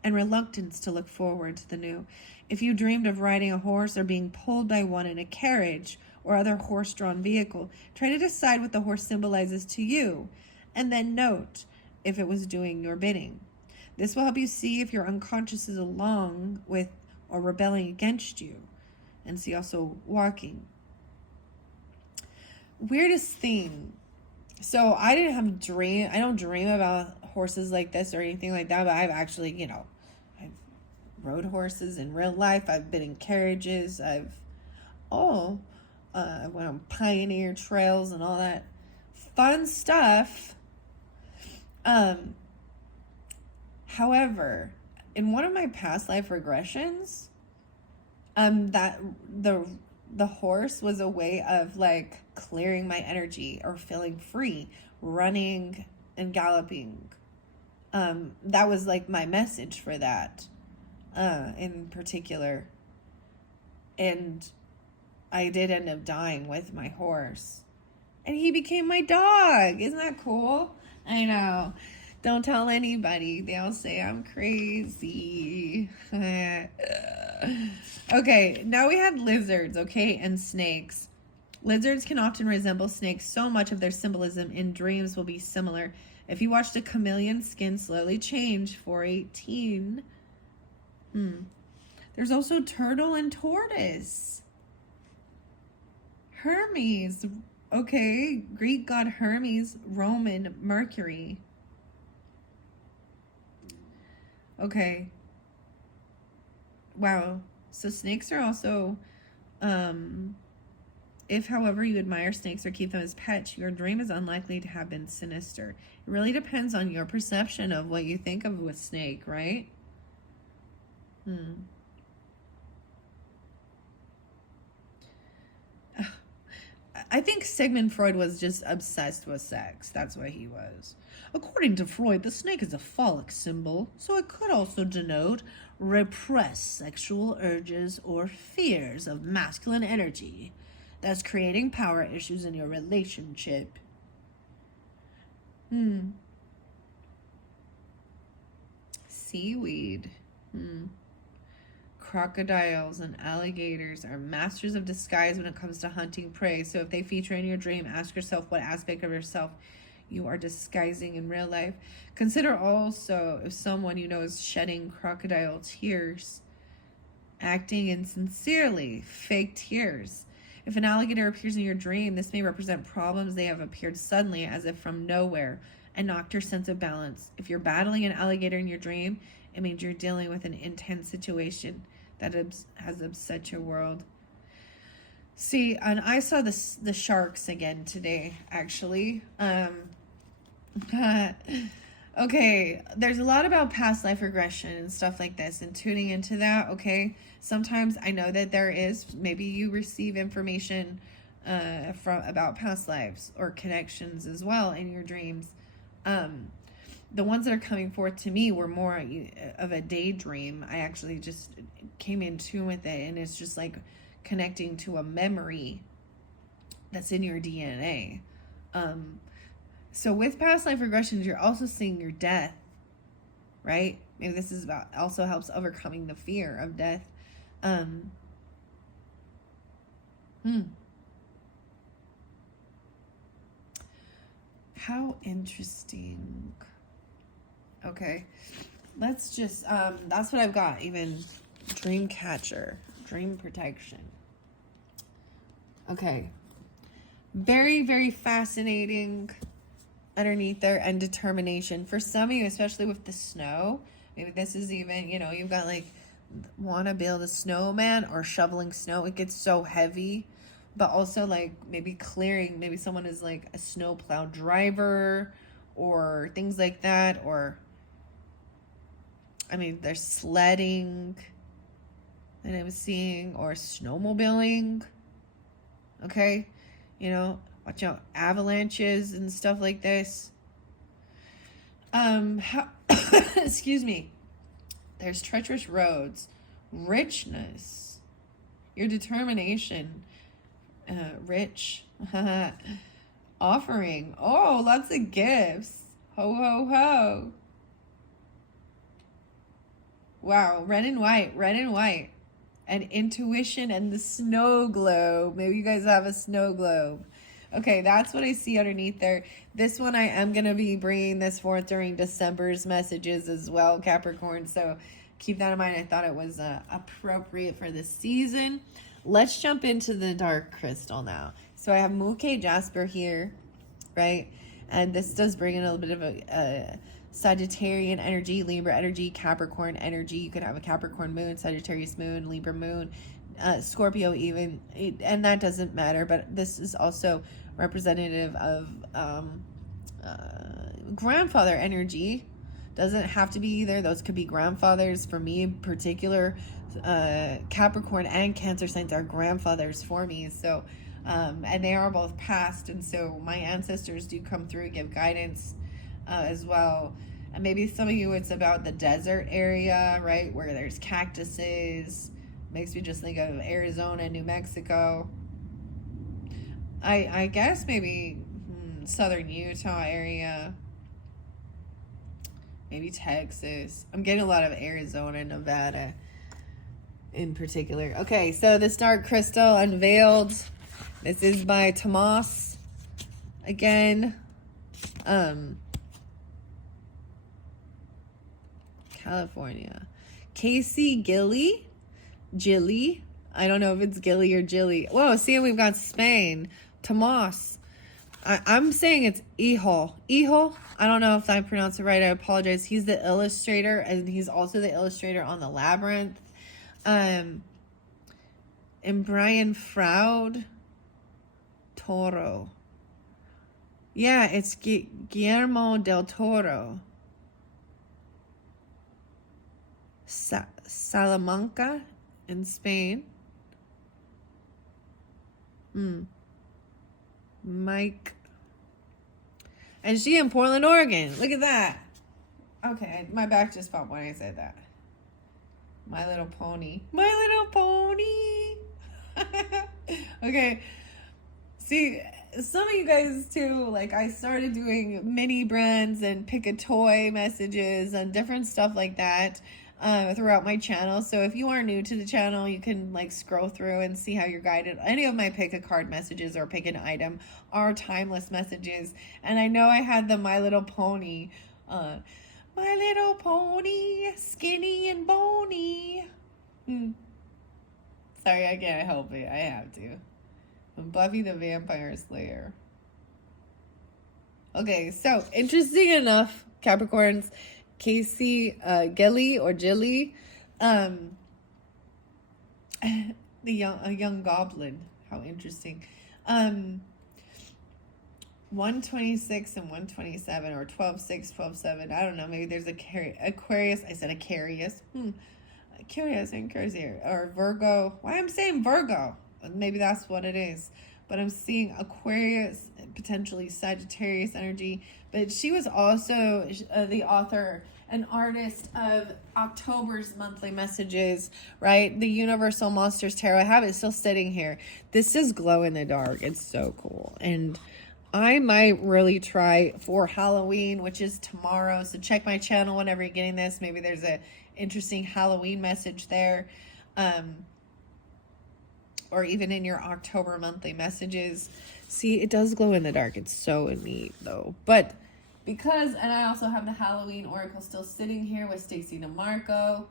and reluctance to look forward to the new. If you dreamed of riding a horse or being pulled by one in a carriage or other horse-drawn vehicle, try to decide what the horse symbolizes to you, and then note if it was doing your bidding. This will help you see if your unconscious is along with or rebelling against you. And see also walking. Weirdest thing. So I don't dream about horses like this or anything like that, but I've actually, I've rode horses in real life. I've been in carriages. I went on pioneer trails and all that fun stuff. However, in one of my past life regressions, that the horse was a way of like clearing my energy or feeling free, running and galloping. That was like my message for that, in particular. And I did end up dying with my horse, and he became my dog. Isn't that cool? I know. Don't tell anybody. They'll say I'm crazy. Okay, now we had lizards, okay, and snakes. Lizards can often resemble snakes, so much of their symbolism in dreams will be similar. If you watched a chameleon's skin slowly change, 418. There's also turtle and tortoise. Hermes, okay, Greek god Hermes, Roman Mercury. Okay. Wow. So snakes are also, if, however, you admire snakes or keep them as pets, your dream is unlikely to have been sinister. It really depends on your perception of what you think of with snake, right? I think Sigmund Freud was just obsessed with sex. That's what he was. According to Freud, the snake is a phallic symbol, so it could also denote repressed sexual urges or fears of masculine energy that's creating power issues in your relationship. Seaweed. Crocodiles and alligators are masters of disguise when it comes to hunting prey. So if they feature in your dream, ask yourself what aspect of yourself you are disguising in real life. Consider also if someone you know is shedding crocodile tears, acting insincerely, fake tears. If an alligator appears in your dream, this may represent problems they have appeared suddenly as if from nowhere and knocked your sense of balance. If you're battling an alligator in your dream, it means you're dealing with an intense situation that has upset your world. See, and I saw the sharks again today, actually. Okay, there's a lot about past life regression and stuff like this and tuning into that, okay? Sometimes I know that there is, maybe you receive information from about past lives or connections as well in your dreams. The ones that are coming forth to me were more of a daydream. I actually just came in tune with it, and it's just like connecting to a memory that's in your DNA. So with past life regressions, you're also seeing your death, right? Maybe this is about also helps overcoming the fear of death. How interesting. Okay, let's just that's what I've got. Even dream catcher, dream protection. Okay, very, very fascinating underneath there, and determination for some of you, especially with the snow. Maybe this is even, you know, you've got like want to build a snowman or shoveling snow. It gets so heavy, but also like maybe clearing, maybe someone is like a snowplow driver or things like that. Or I mean, there's sledding that I'm seeing, or snowmobiling. Okay, you know, watch out, avalanches and stuff like this. Excuse me. There's treacherous roads, richness, your determination, rich, offering. Oh, lots of gifts. Ho, ho, ho. Wow, red and white. And intuition and the snow globe. Maybe you guys have a snow globe. Okay, that's what I see underneath there. This one, I am going to be bringing this forth during December's messages as well, Capricorn. So keep that in mind. I thought it was appropriate for this season. Let's jump into the dark crystal now. So I have Mookie Jasper here, right? And this does bring in a little bit of a Sagittarian energy, Libra energy, Capricorn energy. You could have a Capricorn moon, Sagittarius moon, Libra moon, Scorpio even, and that doesn't matter. But this is also representative of grandfather energy. Doesn't have to be either. Those could be grandfathers. For me in particular, Capricorn and Cancer signs are grandfathers for me. So, and they are both past. And so my ancestors do come through, give guidance as well. And maybe some of you, it's about the desert area, right? Where there's cactuses. Makes me just think of Arizona, New Mexico. I guess maybe southern Utah area. Maybe Texas. I'm getting a lot of Arizona, Nevada in particular. Okay, so this dark crystal unveiled. This is by Tomas. Again. California. Casey Gilly. I don't know if it's Gilly or Jilly. Whoa, see, we've got Spain. Tomas. I'm saying it's Hijo. I don't know if I pronounced it right. I apologize. He's the illustrator, and he's also the illustrator on the Labyrinth. And Brian Froud. Toro. Yeah, it's Guillermo del Toro. Salamanca in Spain. Mike. And she in Portland, Oregon. Look at that. Okay, my back just popped when I said that. My Little Pony. My Little Pony. Okay. See, some of you guys too, like I started doing mini brands and pick a toy messages and different stuff like that throughout my channel. So if you are new to the channel, you can like scroll through and see how you're guided. Any of my pick a card messages or pick an item are timeless messages. And I know I had the My Little Pony. My Little Pony, skinny and bony. Sorry, I can't help it. I have to. Buffy the Vampire Slayer. Okay, so interesting enough, Capricorns, Casey Gilly or Jilly, a young goblin. How interesting. 126 and 127 or 12-6, 12-7. I don't know. Maybe there's Aquarius. I said Aquarius. Aquarius and Aquarius here. Or Virgo. Why I'm saying Virgo? Maybe that's what it is. But I'm seeing Aquarius, potentially Sagittarius energy. But she was also the author, an artist of October's monthly messages, right? The Universal Monsters Tarot. I have it still sitting here. This is glow in the dark. It's so cool. And I might really try for Halloween, which is tomorrow. So check my channel whenever you're getting this. Maybe there's a interesting Halloween message there. Or even in your October monthly messages. See, it does glow in the dark. It's so neat, though. But because, and I also have the Halloween Oracle still sitting here with Stacey DeMarco.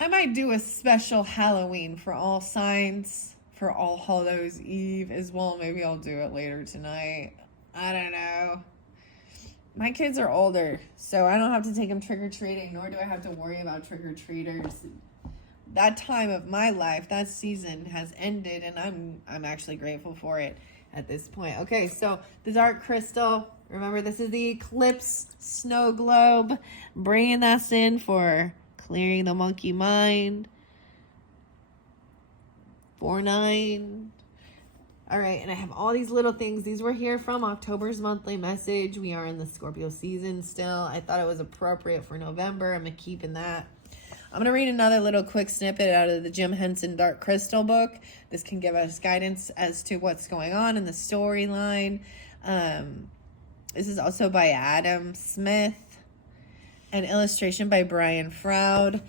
I might do a special Halloween for all signs, for All Hallows Eve as well. Maybe I'll do it later tonight. I don't know. My kids are older, so I don't have to take them trick-or-treating, nor do I have to worry about trick-or-treaters. That time of my life, that season has ended, and I'm actually grateful for it at this point. Okay, so the dark crystal. Remember, this is the eclipse snow globe. Bringing us in for clearing the monkey mind. 4-9. All right, and I have all these little things. These were here from October's monthly message. We are in the Scorpio season still. I thought it was appropriate for November. I'm keeping that. I'm going to read another little quick snippet out of the Jim Henson Dark Crystal book. This can give us guidance as to what's going on in the storyline. This is also by Adam Smith. An illustration by Brian Froud.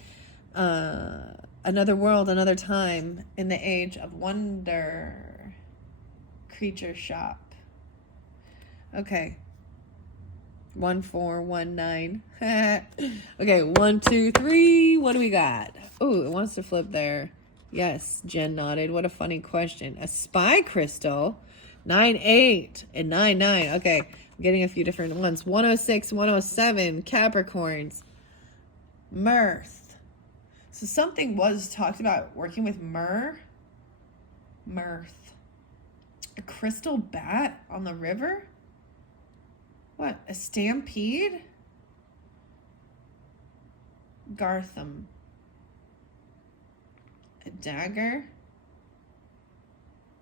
Another world, another time in the age of wonder. Creature shop. Okay. 1419. Okay, 1, 2, 3. What do we got? Oh, it wants to flip there. Yes, Jen nodded. What a funny question. A spy crystal. 9-8 and 9-9. Okay, I'm getting a few different ones. 106, 107. Capricorns. Mirth. So something was talked about working with myrrh. Mirth. A crystal bat on the river? What? A stampede? Gartham. A dagger?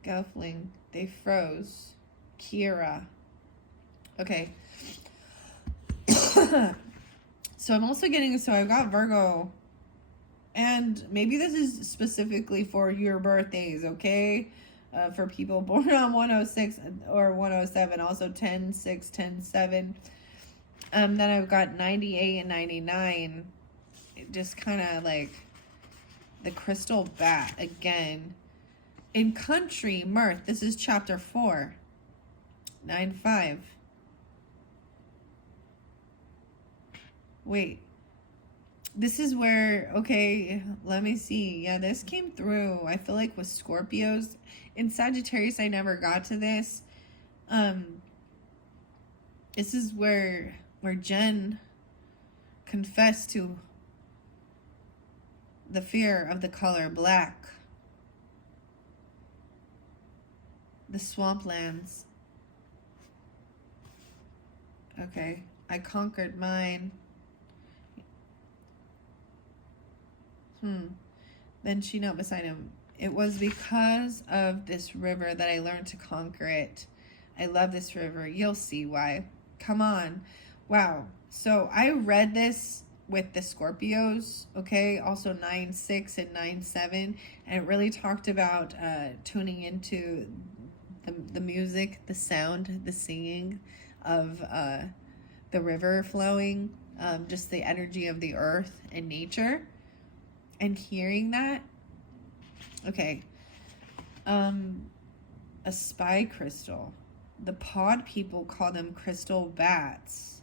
Gelfling. They froze. Kira. Okay. So I'm also getting, so I've got Virgo. And maybe this is specifically for your birthdays, okay? For people born on 106 or 107, also 10, 6, 10, 7. Then I've got 98 and 99. Just kind of like the crystal bat again. In country, mirth. This is chapter 4. 9-5. Wait. This is where, okay, let me see. Yeah, this came through. I feel like with Scorpios. In Sagittarius, I never got to this. This is where Jen confessed to the fear of the color black. The swamplands. Okay, I conquered mine. Then she knelt beside him. It was because of this river that I learned to conquer it. I love this river. You'll see why. Come on. Wow. So I read this with the Scorpios, okay? Also 9-6 and 9-7. And it really talked about tuning into the music, the sound, the singing of the river flowing, just the energy of the earth and nature. And hearing that, okay, a spy crystal. The pod people call them crystal bats.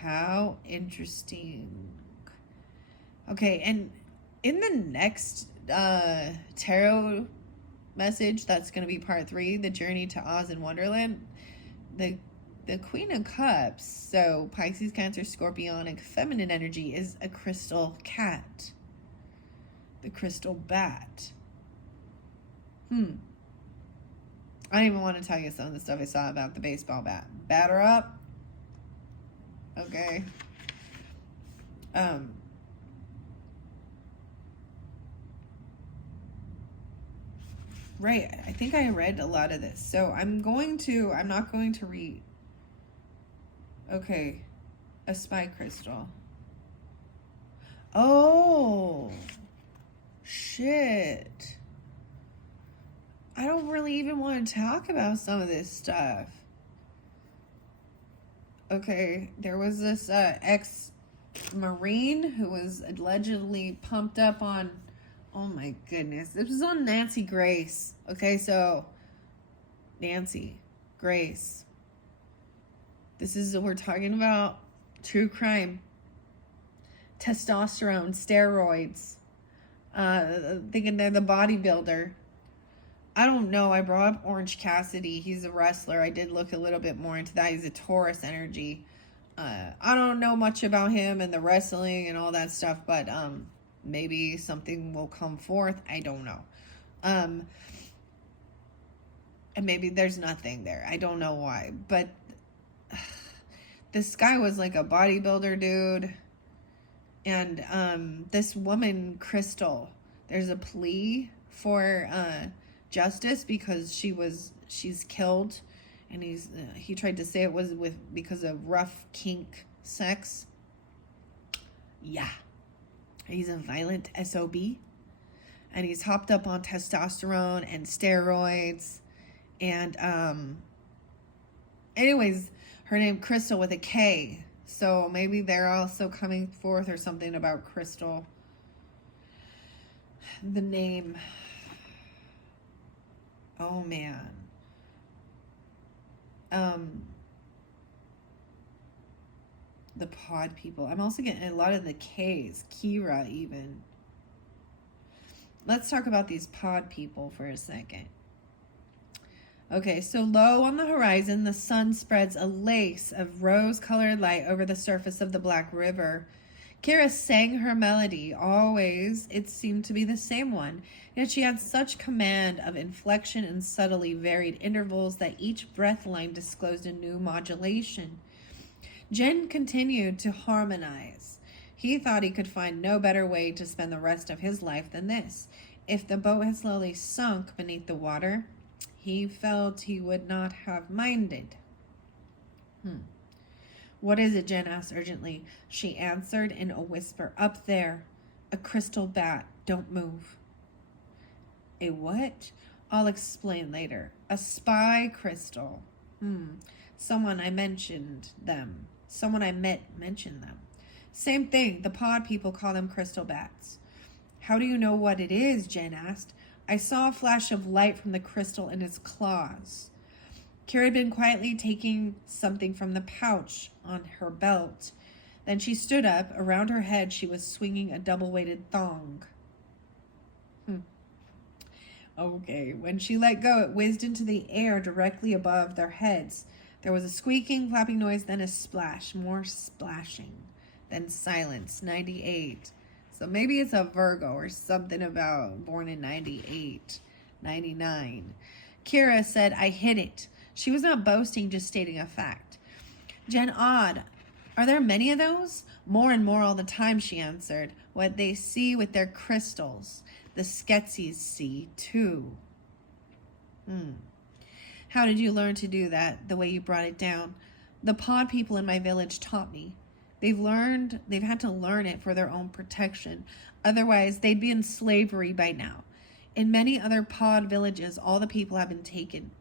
How interesting. Okay, and in the next tarot message, that's going to be part 3, the journey to Oz and Wonderland, the Queen of Cups, so Pisces, Cancer, Scorpionic, feminine energy, is a crystal cat. The crystal bat. I don't even want to tell you some of the stuff I saw about the baseball bat. Batter up. Okay. Right. I think I read a lot of this. So I'm not going to read. Okay. A spy crystal. Oh. Shit. I don't really even want to talk about some of this stuff. Okay, there was this ex-Marine who was allegedly pumped up on, oh my goodness, it was on Nancy Grace. Okay, so Nancy Grace. We're talking about true crime. Testosterone, steroids. Thinking they're the bodybuilder. I don't know. I brought up Orange Cassidy. He's a wrestler. I did look a little bit more into that. He's a Taurus energy. I don't know much about him and the wrestling and all that stuff, but maybe something will come forth. I don't know. And maybe there's nothing there. I don't know why. But this guy was like a bodybuilder dude. And this woman, Crystal, there's a plea for justice because she's killed, and he tried to say it was because of rough kink sex. Yeah, he's a violent SOB, and he's hopped up on testosterone and steroids, and anyways, her name Crystal with a K, so maybe they're also coming forth or something about Crystal, the name. Oh man. The pod people. I'm also getting a lot of the K's. Kira even. Let's talk about these pod people for a second. Okay, so low on the horizon, the sun spreads a lace of rose-colored light over the surface of the Black River. Kira sang her melody. Always, it seemed to be the same one. Yet she had such command of inflection and subtly varied intervals that each breath line disclosed a new modulation. Jen continued to harmonize. He thought he could find no better way to spend the rest of his life than this. If the boat had slowly sunk beneath the water, he felt he would not have minded. What is it? Jen asked urgently. She answered in a whisper. Up there. A crystal bat. Don't move. A what? I'll explain later. A spy crystal. Someone I mentioned them. Someone I met mentioned them. Same thing. The pod people call them crystal bats. How do you know what it is? Jen asked. I saw a flash of light from the crystal in its claws. Kira had been quietly taking something from the pouch on her belt. Then she stood up. Around her head, she was swinging a double-weighted thong. Okay, when she let go, it whizzed into the air directly above their heads. There was a squeaking, flapping noise, then a splash, more splashing, then silence. 98. So maybe it's a Virgo or something about born in 98, 99. Kira said, I hit it. She was not boasting, just stating a fact. Jen, odd. Are there many of those? More and more all the time, she answered. What they see with their crystals. the Skeksis see too. How did you learn to do that the way you brought it down? The pod people in my village taught me. They've had to learn it for their own protection. Otherwise, they'd be in slavery by now. In many other pod villages, all the people have been taken.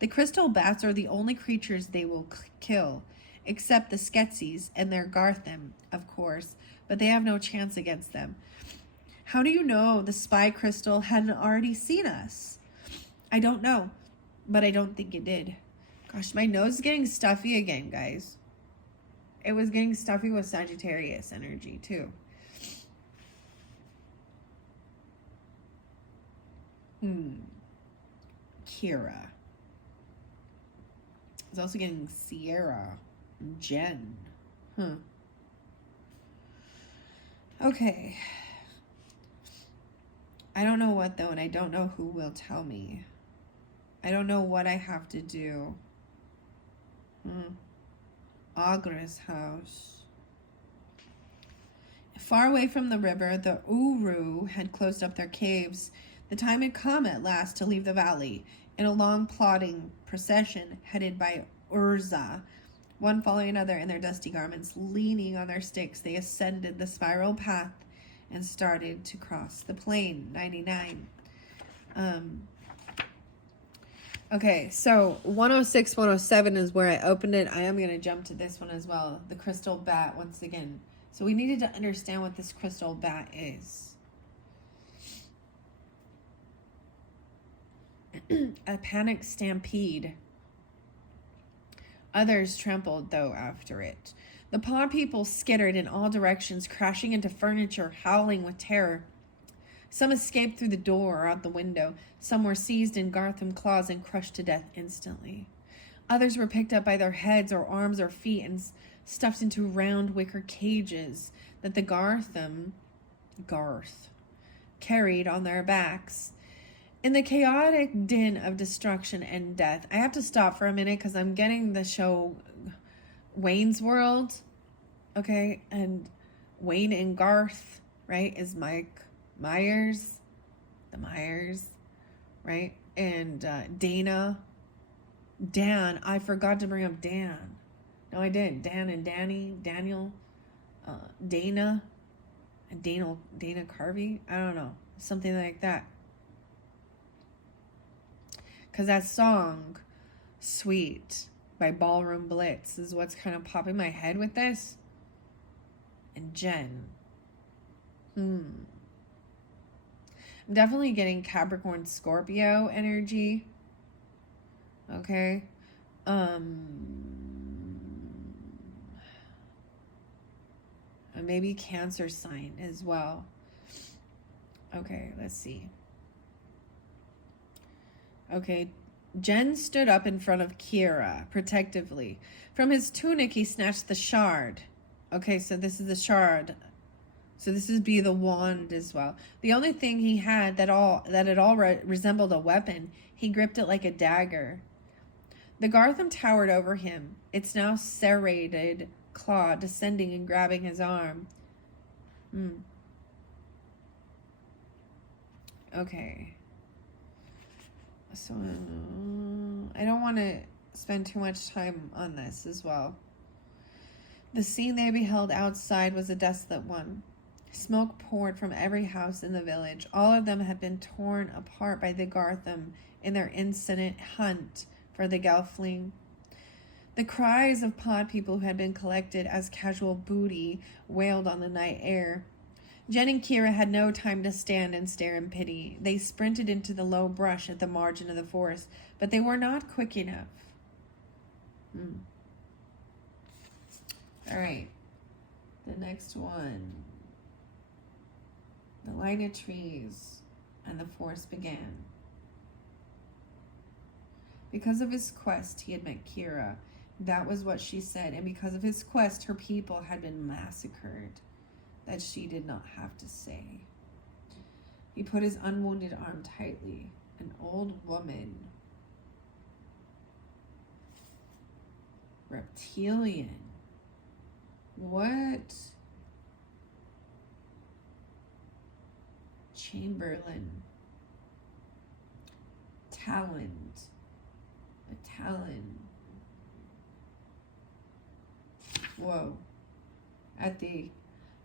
The crystal bats are the only creatures they will kill, except the Skeksis and their Garthim, of course, but they have no chance against them. How do you know the spy crystal hadn't already seen us? I don't know, but I don't think it did. Gosh, my nose is getting stuffy again, guys. It was getting stuffy with Sagittarius energy, too. Kira. It's also getting Sierra. Jen. Okay. I don't know what, though, and I don't know who will tell me. I don't know what I have to do. Agra's house. Far away from the river, the Uru had closed up their caves. The time had come at last to leave the valley, in a long plodding procession headed by Urza. One following another in their dusty garments, leaning on their sticks, they ascended the spiral path and started to cross the plain. 99. Okay, so 106, 107 is where I opened it. I am going to jump to this one as well. The crystal bat once again. So we needed to understand what this crystal bat is. A panic stampede. Others trampled, though, after it. The pod people skittered in all directions, crashing into furniture, howling with terror. Some escaped through the door or out the window. Some were seized in Garthim claws and crushed to death instantly. Others were picked up by their heads or arms or feet and stuffed into round wicker cages that the Garth carried on their backs. In the chaotic din of destruction and death, I have to stop for a minute because I'm getting the show Wayne's World, okay? And Wayne and Garth, right, is Mike Myers, the Myers, right? And Dan, I forgot to bring up Dan. No, I didn't. Dan and Daniel, Dana, and Dana Carvey. I don't know, something like that. Because that song, Sweet, by Ballroom Blitz, is what's kind of popping my head with this. And Jen. I'm definitely getting Capricorn Scorpio energy. Okay. Maybe Cancer sign as well. Okay, let's see. Okay, Jen stood up in front of Kira, protectively. From his tunic, he snatched the shard. Okay, so this is the shard. So this would be the wand as well. The only thing he had that at all resembled a weapon, he gripped it like a dagger. The Garthim towered over him, its now serrated claw descending and grabbing his arm. Okay. So, I don't want to spend too much time on this as well. The scene they beheld outside was a desolate one. Smoke poured from every house in the village. All of them had been torn apart by the Garthim in their incessant hunt for the Gelfling. The cries of pod people who had been collected as casual booty wailed on the night air. Jen and Kira had no time to stand and stare in pity. They sprinted into the low brush at the margin of the forest, but they were not quick enough. All right. The next one. The line of trees and the forest began. Because of his quest, he had met Kira. That was what she said. And because of his quest, her people had been massacred. That she did not have to say. He put his unwounded arm tightly. An old woman. Reptilian. What Chamberlain. Talent. A talent. Whoa.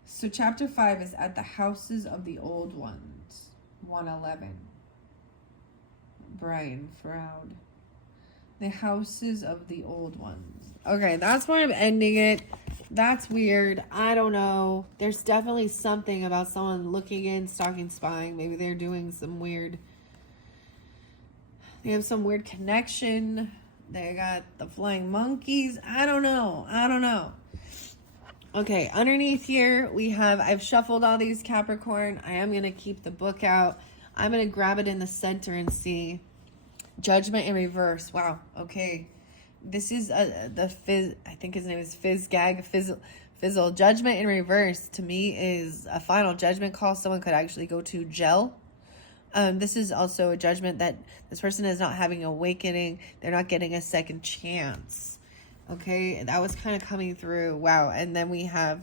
So chapter 5 is at the houses of the old ones. 111. Brian Froud. The houses of the old ones. Okay, that's where I'm ending it. That's weird. I don't know. There's definitely something about someone looking in, stalking, spying. Maybe they're doing some weird... They have some weird connection. They got the flying monkeys. I don't know. Okay, underneath here we have... I've shuffled all these Capricorn. I am going to keep the book out. I'm going to grab it in the center and see. Judgment in reverse. Wow. Okay. This is the Fizz. I think his name is Fizzle. Judgment in reverse to me is a final judgment call. Someone could actually go to jail. This is also a judgment that this person is not having an awakening. They're not getting a second chance. Okay. That was kind of coming through. Wow. And then we have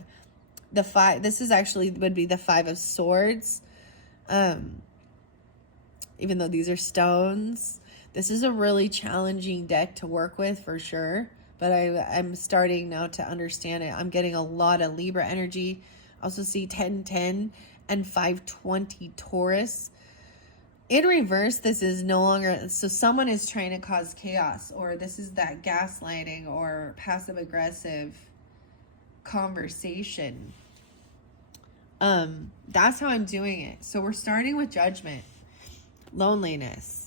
the 5. This is actually would be the 5 of Swords. Even though these are stones. This is a really challenging deck to work with for sure, but I'm starting now to understand it. I'm getting a lot of Libra energy. I also see 1010 and 520 Taurus. In reverse, this is no longer, so someone is trying to cause chaos, or this is that gaslighting or passive aggressive conversation. That's how I'm doing it. So we're starting with judgment, loneliness.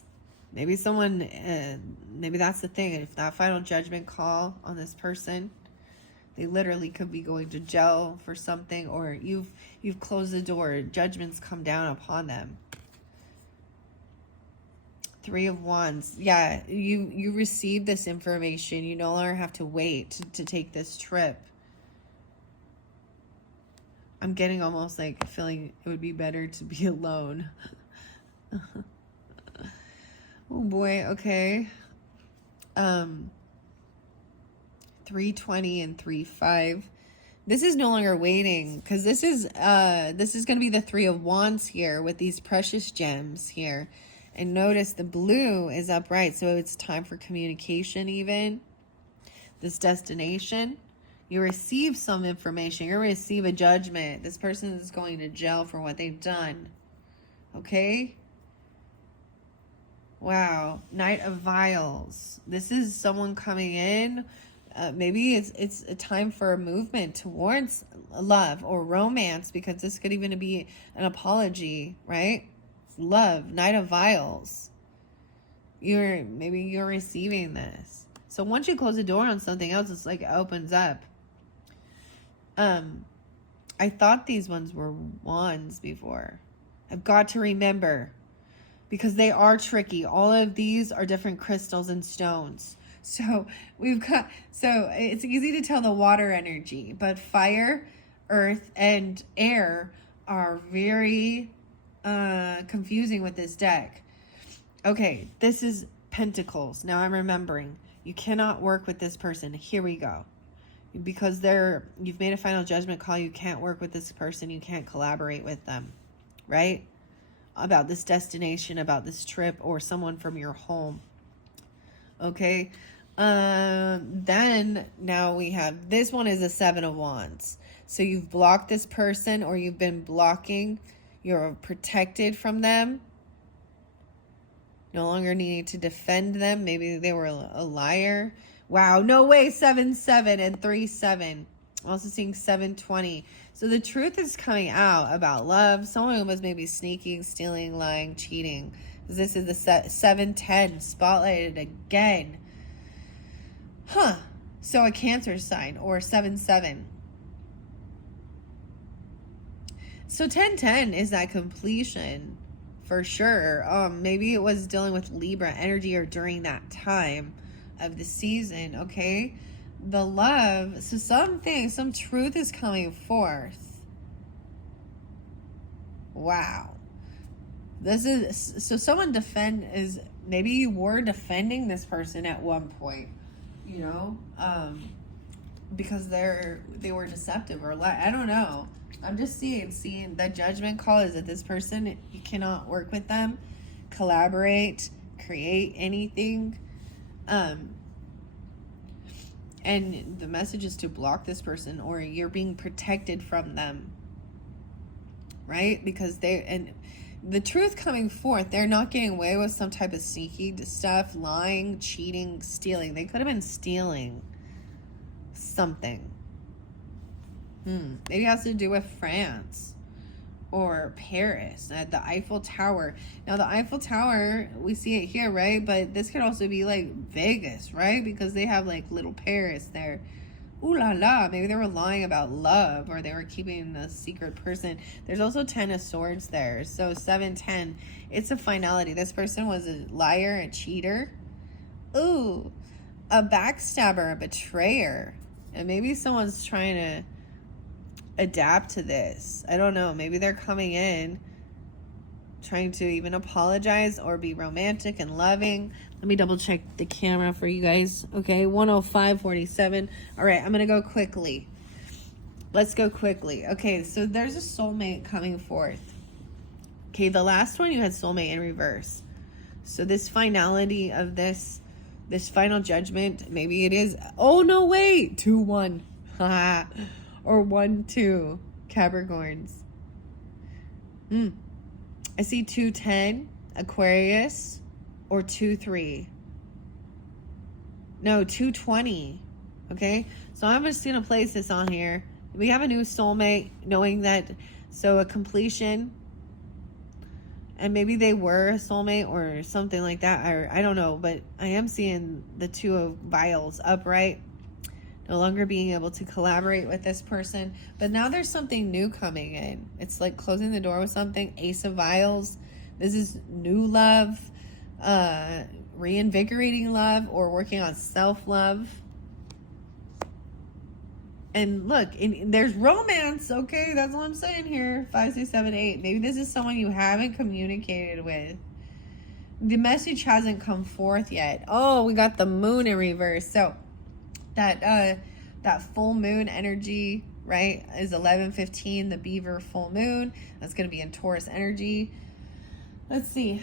Maybe someone, maybe that's the thing. If that final judgment call on this person, they literally could be going to jail for something, or you've closed the door. Judgments come down upon them. 3 of Wands. Yeah, you received this information. You no longer have to wait to take this trip. I'm getting almost like feeling it would be better to be alone. Oh boy, okay. 320 and 35. This is no longer waiting, because this is going to be the 3 of Wands here with these precious gems here. And notice the blue is upright, so it's time for communication even. This destination. You receive some information. You receive a judgment. This person is going to jail for what they've done. Okay? Wow. Knight of Vials. This is someone coming in. Maybe it's a time for a movement towards love or romance, because this could even be an apology, right? Love. Knight of Vials. Maybe you're receiving this. So once you close the door on something else, it's like it opens up. I thought these ones were wands before. I've got to remember, because they are tricky. All of these are different crystals and stones. So it's easy to tell the water energy, but fire, earth, and air are very confusing with this deck. Okay, this is Pentacles. Now I'm remembering. You cannot work with this person. Here we go. Because you've made a final judgment call. You can't work with this person. You can't collaborate with them, right? About this destination, about this trip, or someone from your home. Okay. Then now we have, this one is a 7 of Wands. So you've blocked this person, or you've been blocking. You're protected from them. No longer needing to defend them. Maybe they were a liar. Wow, no way. 7-7 and 3-7. I'm also seeing 7-20. So the truth is coming out about love. Someone was maybe sneaking, stealing, lying, cheating. This is the 7-10 spotlighted again. Huh. So a Cancer sign, or 7-7. So 10-10 is that completion for sure. Maybe it was dealing with Libra energy, or during that time of the season. Okay. The love. So some truth is coming forth. Wow. This is, so someone maybe you were defending this person at one point, you know, because they were deceptive, or I don't know. I'm just seeing the judgment call is that this person, you cannot work with them, collaborate, create anything. And the message is to block this person, or you're being protected from them, right? Because and the truth coming forth, they're not getting away with some type of sneaky stuff, lying, cheating, stealing. They could have been stealing something. Maybe it has to do with France or Paris, the Eiffel Tower. Now, the Eiffel Tower, we see it here, right? But this could also be like Vegas, right? Because they have like little Paris there. Ooh la la. Maybe they were lying about love, or they were keeping a secret person. There's also 10 of Swords there. So 7-10. It's a finality. This person was a liar, a cheater. Ooh, a backstabber, a betrayer. And maybe someone's trying to adapt to this. I don't know. Maybe they're coming in trying to even apologize or be romantic and loving. Let me double check the camera for you guys. Okay, 105:47. All right, I'm gonna go quickly. Let's go quickly. Okay, so there's a soulmate coming forth. Okay, the last one you had soulmate in reverse. So this finality of this final judgment, maybe it is, oh no, wait, 2-1. Or 1-2 Capricorns. I see 2-10 Aquarius, or 2-3. No, 2-20. Okay, so I'm just gonna place this on here. We have a new soulmate, knowing that, so a completion, and maybe they were a soulmate or something like that, or I don't know, but I am seeing the 2 of Vials upright. No longer being able to collaborate with this person. But now there's something new coming in. It's like closing the door with something. Ace of Vials. This is new love, reinvigorating love, or working on self-love. And look, there's romance, okay? That's what I'm saying here. 5, 6, 7, 8. Maybe this is someone you haven't communicated with. The message hasn't come forth yet. Oh, we got the moon in reverse. So that full moon energy, right, is 11:15, the Beaver full moon. That's going to be in Taurus energy. Let's see,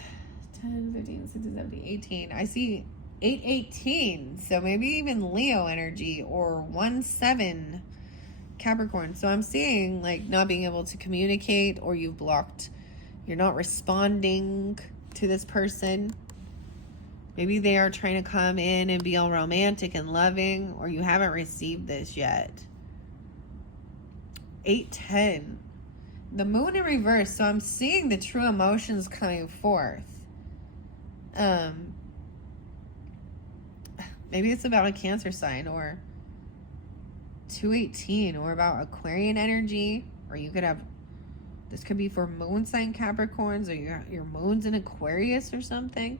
10, 15, 16, 17, 18. I see 8-18, so maybe even Leo energy, or 1-7 Capricorn. So I'm seeing like not being able to communicate, or you've blocked, you're not responding to this person. Maybe they are trying to come in and be all romantic and loving, or you haven't received this yet. 8-10. The moon in reverse, so I'm seeing the true emotions coming forth. Maybe it's about a Cancer sign, or 2-18, or about Aquarian energy, or you could have, this could be for moon sign Capricorns, or your moon's in Aquarius or something.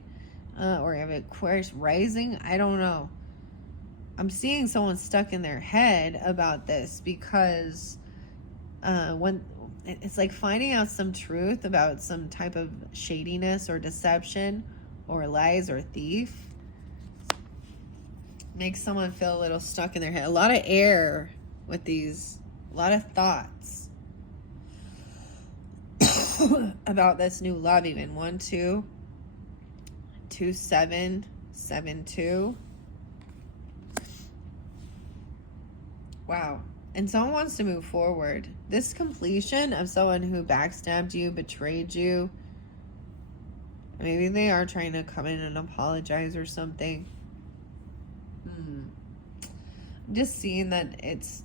Or have Aquarius rising. I don't know. I'm seeing someone stuck in their head about this, because when it's like finding out some truth about some type of shadiness or deception or lies or thief makes someone feel a little stuck in their head. A lot of air with these, a lot of thoughts about this new love. Even 1-2 2-7 7-2. Wow. And someone wants to move forward. This completion of someone who backstabbed you, betrayed you, maybe they are trying to come in and apologize or something. I'm just seeing that it's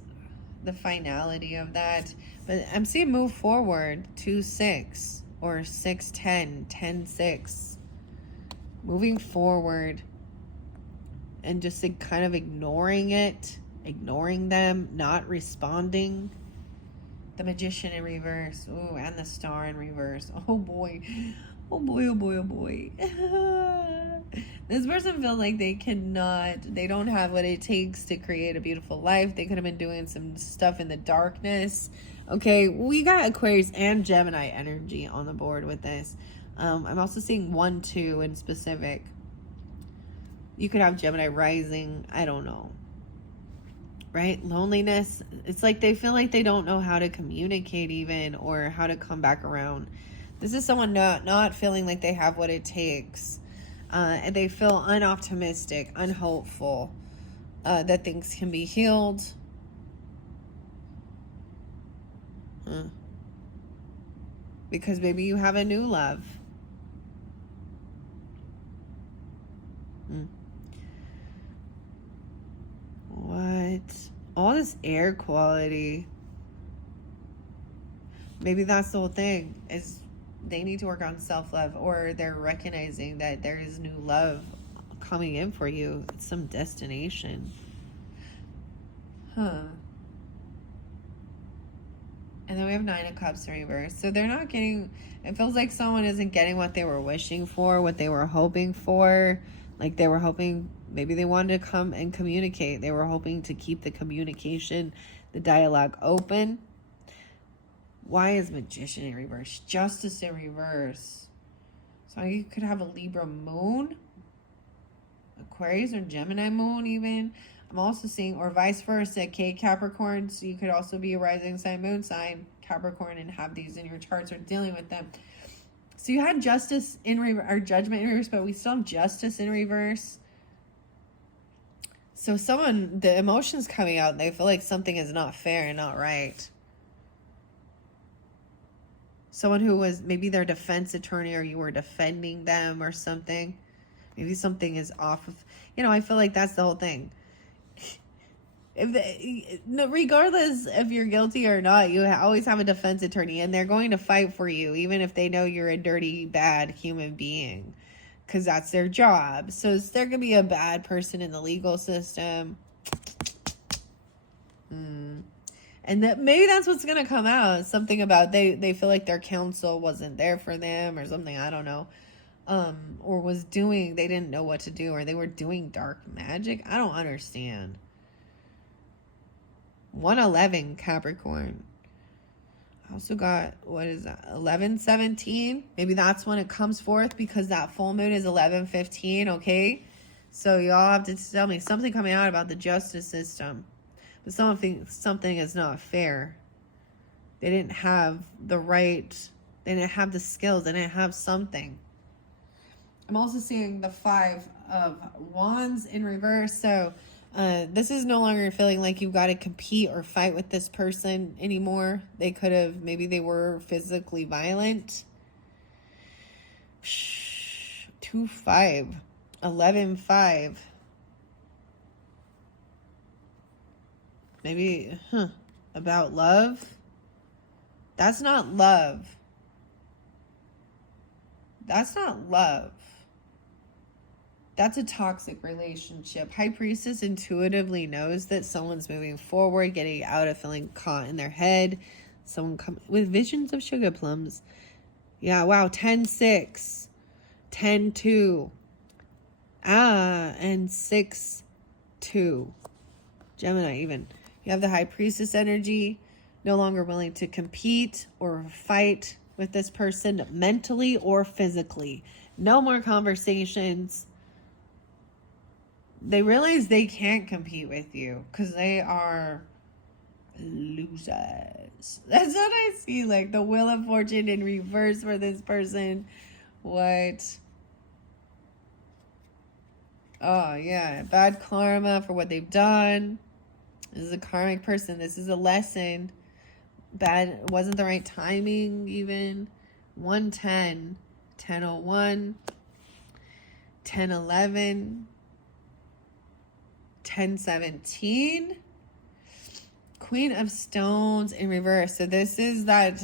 the finality of that. But I'm seeing move forward, 2-6 or 6-10, 10-6. Moving forward and just like kind of ignoring it, ignoring them, not responding. The Magician in reverse. Ooh, and the Star in reverse. Oh boy. Oh boy, oh boy, oh boy. This person feels like they don't have what it takes to create a beautiful life. They could have been doing some stuff in the darkness. Okay, we got Aquarius and Gemini energy on the board with this. I'm also seeing 1-2 in specific. You could have Gemini rising. I don't know. right? Loneliness. It's like they feel like they don't know how to communicate even, or how to come back around. This is someone not feeling like they have what it takes. And they feel unoptimistic, unhopeful, that things can be healed. Because maybe you have a new love. What? All this air quality. Maybe that's the whole thing, is they need to work on self-love, or they're recognizing that there is new love coming in for you. It's some destination. And then we have 9 of Cups in reverse. So they're not getting, it feels like someone isn't getting what they were wishing for, what they were hoping for. Like they were hoping, maybe they wanted to come and communicate. They were hoping to keep the communication, the dialogue open. Why is Magician in reverse? Justice in reverse. So you could have a Libra moon, Aquarius or Gemini moon even. I'm also seeing, or vice versa, okay, Capricorn. So you could also be a rising sign, moon sign, Capricorn, and have these in your charts or dealing with them. So you had justice in reverse, or judgment in reverse, but we still have justice in reverse. So someone, the emotions coming out, they feel like something is not fair and not right. Someone who was maybe their defense attorney, or you were defending them or something. Maybe something is off of, I feel like that's the whole thing. Regardless if you're guilty or not, you always have a defense attorney, and they're going to fight for you, even if they know you're a dirty, bad human being, because that's their job. So there could be a bad person in the legal system. And that maybe that's what's going to come out. Something about they feel like their counsel wasn't there for them or something. I don't know. Or they didn't know what to do, or they were doing dark magic. I don't understand. 111 Capricorn. I also got, what is that? 11/17. Maybe that's when it comes forth, because that full moon is 11/15. Okay. So y'all have to tell me something coming out about the justice system. But someone thinks something is not fair. They didn't have the right, they didn't have the skills, they didn't have something. I'm also seeing the 5 of Wands in reverse. So this is no longer feeling like you've got to compete or fight with this person anymore. They could have, maybe they were physically violent. 2-5, 11-5. Maybe, about love. That's not love. That's not love. That's a toxic relationship. High Priestess intuitively knows that someone's moving forward, getting out of feeling caught in their head. Someone with visions of sugar plums. Yeah, wow, 10-6, 10-2. And 6-2. Gemini even. You have the High Priestess energy. No longer willing to compete or fight with this person mentally or physically. No more conversations. They realize they can't compete with you because they are losers. That's what I see. Like the Wheel of Fortune in reverse for this person. What? Oh, yeah. Bad karma for what they've done. This is a karmic person. This is a lesson. Bad. Wasn't the right timing even. 110. 1001. 1011. 1017. Queen of Stones in reverse. So this is that,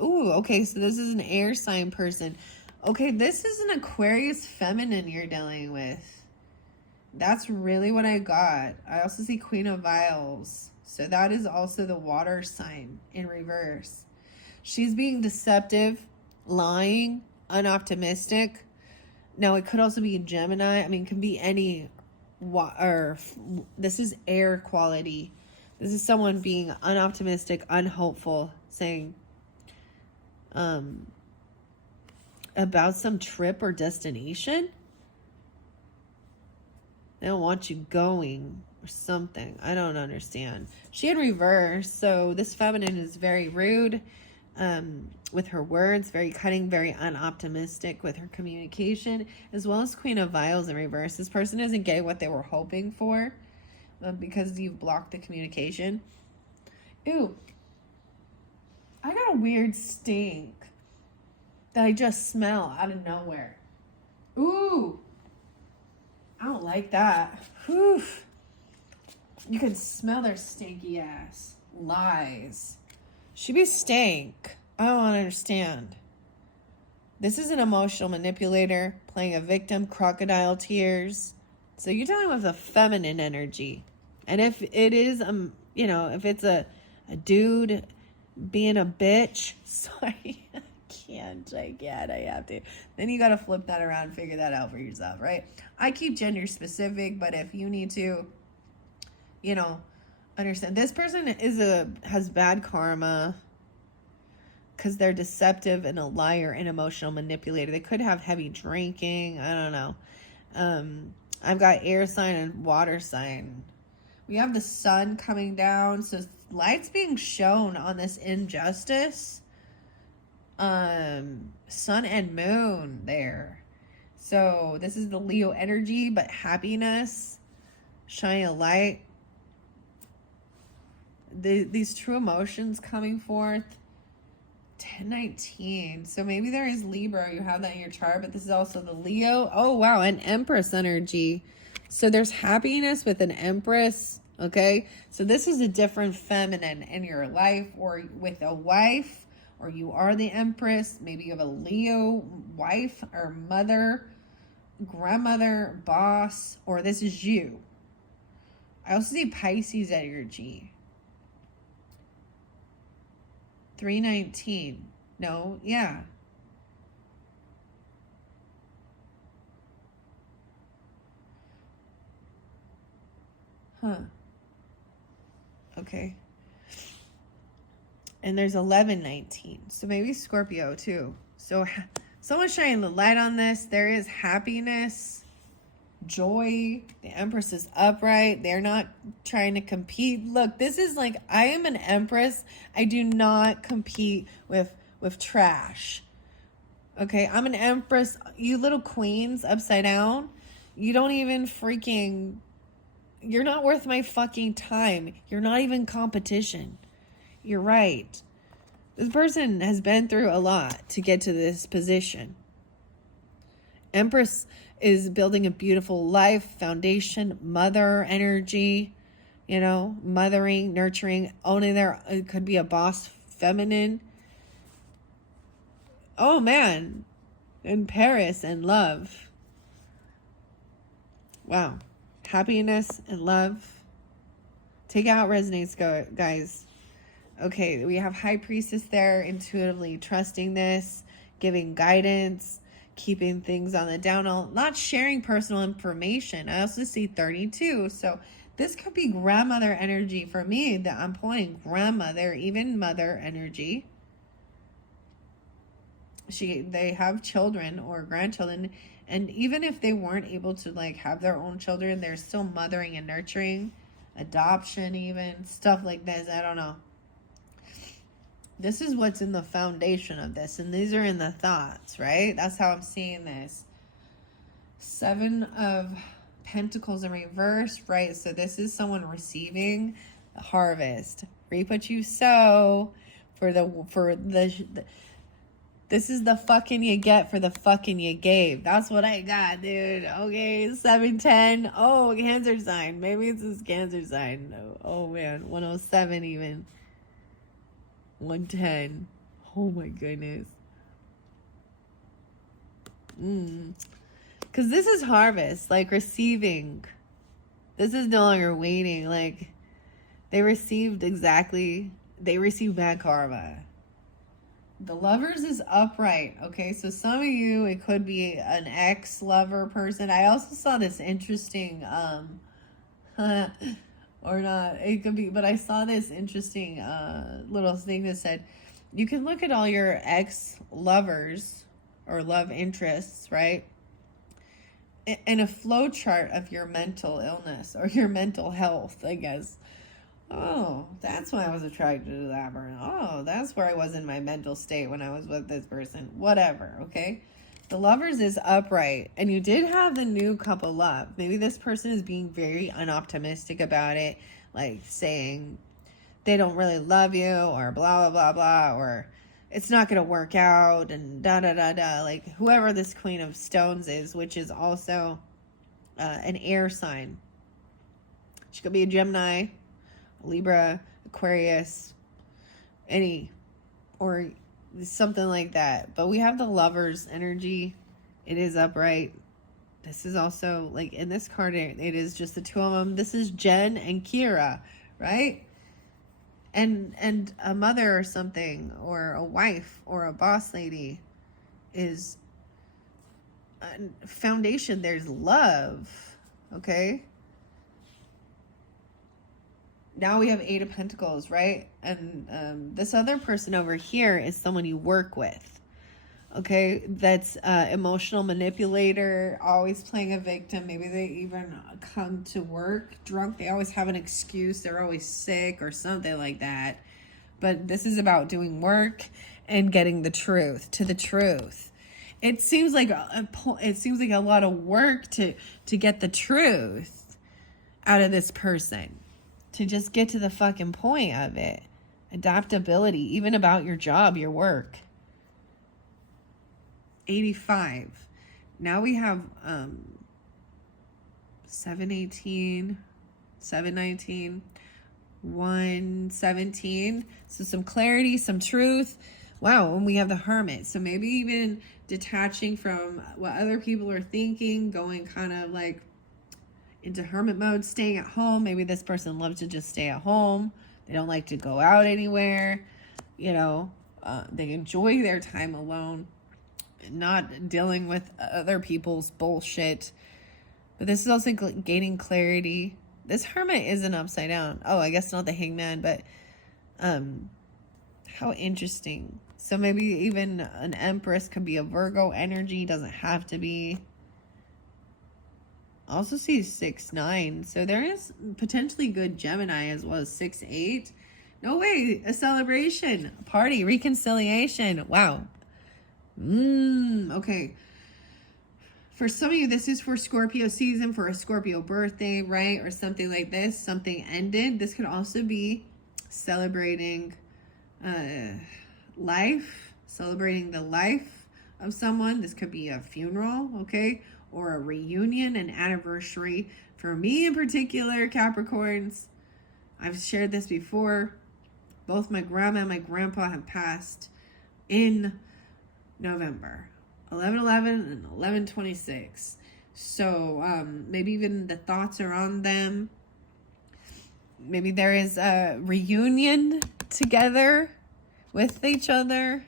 okay, so this is an air sign person. Okay, this is an Aquarius feminine you're dealing with. That's really what I got. I also see Queen of Vials. So that is also the water sign in reverse. She's being deceptive, lying, unoptimistic. Now, it could also be a Gemini. I mean, it can be any, or this is air quality. This is someone being unoptimistic, unhopeful, saying about some trip or destination. They don't want you going. or something. I don't understand. She had reverse, so this feminine is very rude with her words, very cutting, very unoptimistic with her communication, as well as Queen of Vials in reverse. This person isn't getting what they were hoping for because you've blocked the communication. Ew. I got a weird stink that I just smell out of nowhere. Ooh. I don't like that. Whew. You can smell their stinky ass. Lies. She be stank. I don't understand. This is an emotional manipulator playing a victim, crocodile tears. So you're dealing with a feminine energy. And if it is, if it's a dude being a bitch, sorry, I have to. Then you got to flip that around and figure that out for yourself, right? I keep gender specific, but if you need to, understand. This person has bad karma because they're deceptive and a liar and emotional manipulator. They could have heavy drinking. I don't know. I've got air sign and water sign. We have the sun coming down, so light's being shown on this injustice. Sun and moon there. So this is the Leo energy, but happiness, shining a light. These true emotions coming forth. 1019. So maybe there is Libra. You have that in your chart, but this is also the Leo. Oh, wow. An Empress energy. So there's happiness with an Empress. Okay. So this is a different feminine in your life, or with a wife, or you are the Empress. Maybe you have a Leo wife or mother, grandmother, boss, or this is you. I also see Pisces energy. 319. No, yeah. Huh. Okay. And there's 1119. So maybe Scorpio too. So someone's shining the light on this. There is happiness, joy. The Empress is upright. They're not trying to compete. Look, this is like, I am an Empress. I do not compete with trash. Okay, I'm an Empress. You little queens upside down. You don't even freaking, you're not worth my fucking time. You're not even competition. You're right. This person has been through a lot to get to this position. Empress is building a beautiful life, foundation, mother energy, mothering, nurturing, owning it could be a boss, feminine. Oh man, in Paris and love. Wow. Happiness and love. Take out resonates, guys. Okay, we have High Priestess there, intuitively trusting this, giving guidance, keeping things on the down low, not sharing personal information. I also see 32. So this could be grandmother energy for me, that I'm pulling grandmother, even mother energy. They have children or grandchildren, and even if they weren't able to have their own children, they're still mothering and nurturing, adoption, even stuff like this. I don't know. This is what's in the foundation of this, and these are in the thoughts, right? That's how I'm seeing this. 7 of Pentacles in reverse, right? So this is someone receiving the harvest. Reap what you sow. This is the fucking you get for the fucking you gave. That's what I got, dude. Okay, 710. Oh, Cancer sign. Maybe it's this Cancer sign. Oh man, 107 even. 110. Oh my goodness. Because this is harvest, receiving. This is no longer waiting. They received bad karma. The Lovers is upright. Okay, so some of you, it could be an ex-lover person. I also saw this interesting, or not, it could be, but I saw this interesting little thing that said, you can look at all your ex-lovers or love interests, right? in a flow chart of your mental illness or your mental health, I guess. Oh, that's why I was attracted to that person. Oh, that's where I was in my mental state when I was with this person. Whatever, okay? The Lovers is upright, and you did have the new couple love. Maybe this person is being very unoptimistic about it, like saying they don't really love you, or blah, blah, blah, blah, or it's not going to work out, and da, da, da, da. Like, whoever this Queen of Stones is, which is also an air sign. She could be a Gemini, Libra, Aquarius, or something like that. But we have the Lovers energy. It is upright. This is also, like, in this card, it is just the two of them. This is Jen and Kira, right? And a mother or something, or a wife, or a boss lady is a foundation. There's love, okay? Now we have Eight of Pentacles, right? And this other person over here is someone you work with. Okay, that's emotional manipulator, always playing a victim. Maybe they even come to work drunk. They always have an excuse. They're always sick or something like that. But this is about doing work and getting the truth, to the truth. It seems like a lot of work to get the truth out of this person, to just get to the fucking point of it. Adaptability, even about your job, your work. 85. Now we have 718, 719, 117. So some clarity, some truth. Wow, and we have the Hermit. So maybe even detaching from what other people are thinking, going kind of like into hermit mode, staying at home. Maybe this person loves to just stay at home. They don't like to go out anywhere. You know, they enjoy their time alone, not dealing with other people's bullshit. But this is also gaining clarity. This Hermit isn't upside down. Oh, I guess not the Hangman, but how interesting. So maybe even an Empress could be a Virgo energy. Doesn't have to be. Also see 6-9. So there is potentially good Gemini as well as 6-8. No way. A celebration. A party. Reconciliation. Wow. Okay. For some of you, this is for Scorpio season, for a Scorpio birthday, right? Or something like this. Something ended. This could also be celebrating life. Celebrating the life of someone. This could be a funeral, okay? Or a reunion, an anniversary. For me in particular, Capricorns, I've shared this before. Both my grandma and my grandpa have passed in November, 11/11 and 11/26. So maybe even the thoughts are on them. Maybe there is a reunion together with each other.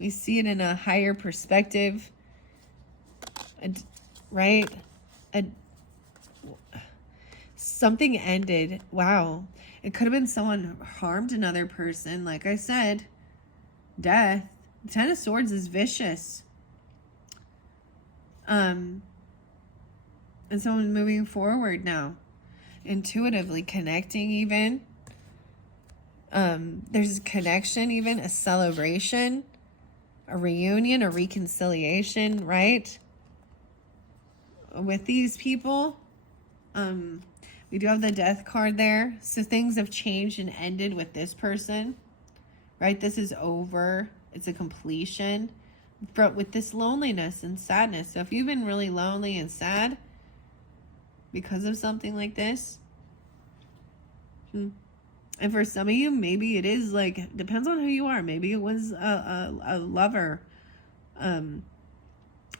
We see it in a higher perspective, right? Something ended. Wow. It could have been someone harmed another person. Like I said, death. Ten of Swords is vicious. And someone moving forward now. Intuitively connecting even. There's a connection even, a celebration, a reunion, a reconciliation, right? With these people. We do have the Death card there. So things have changed and ended with this person. Right? This is over. It's a completion. But with this loneliness and sadness. So if you've been really lonely and sad because of something like this. And for some of you, maybe it is like, depends on who you are. Maybe it was a lover. And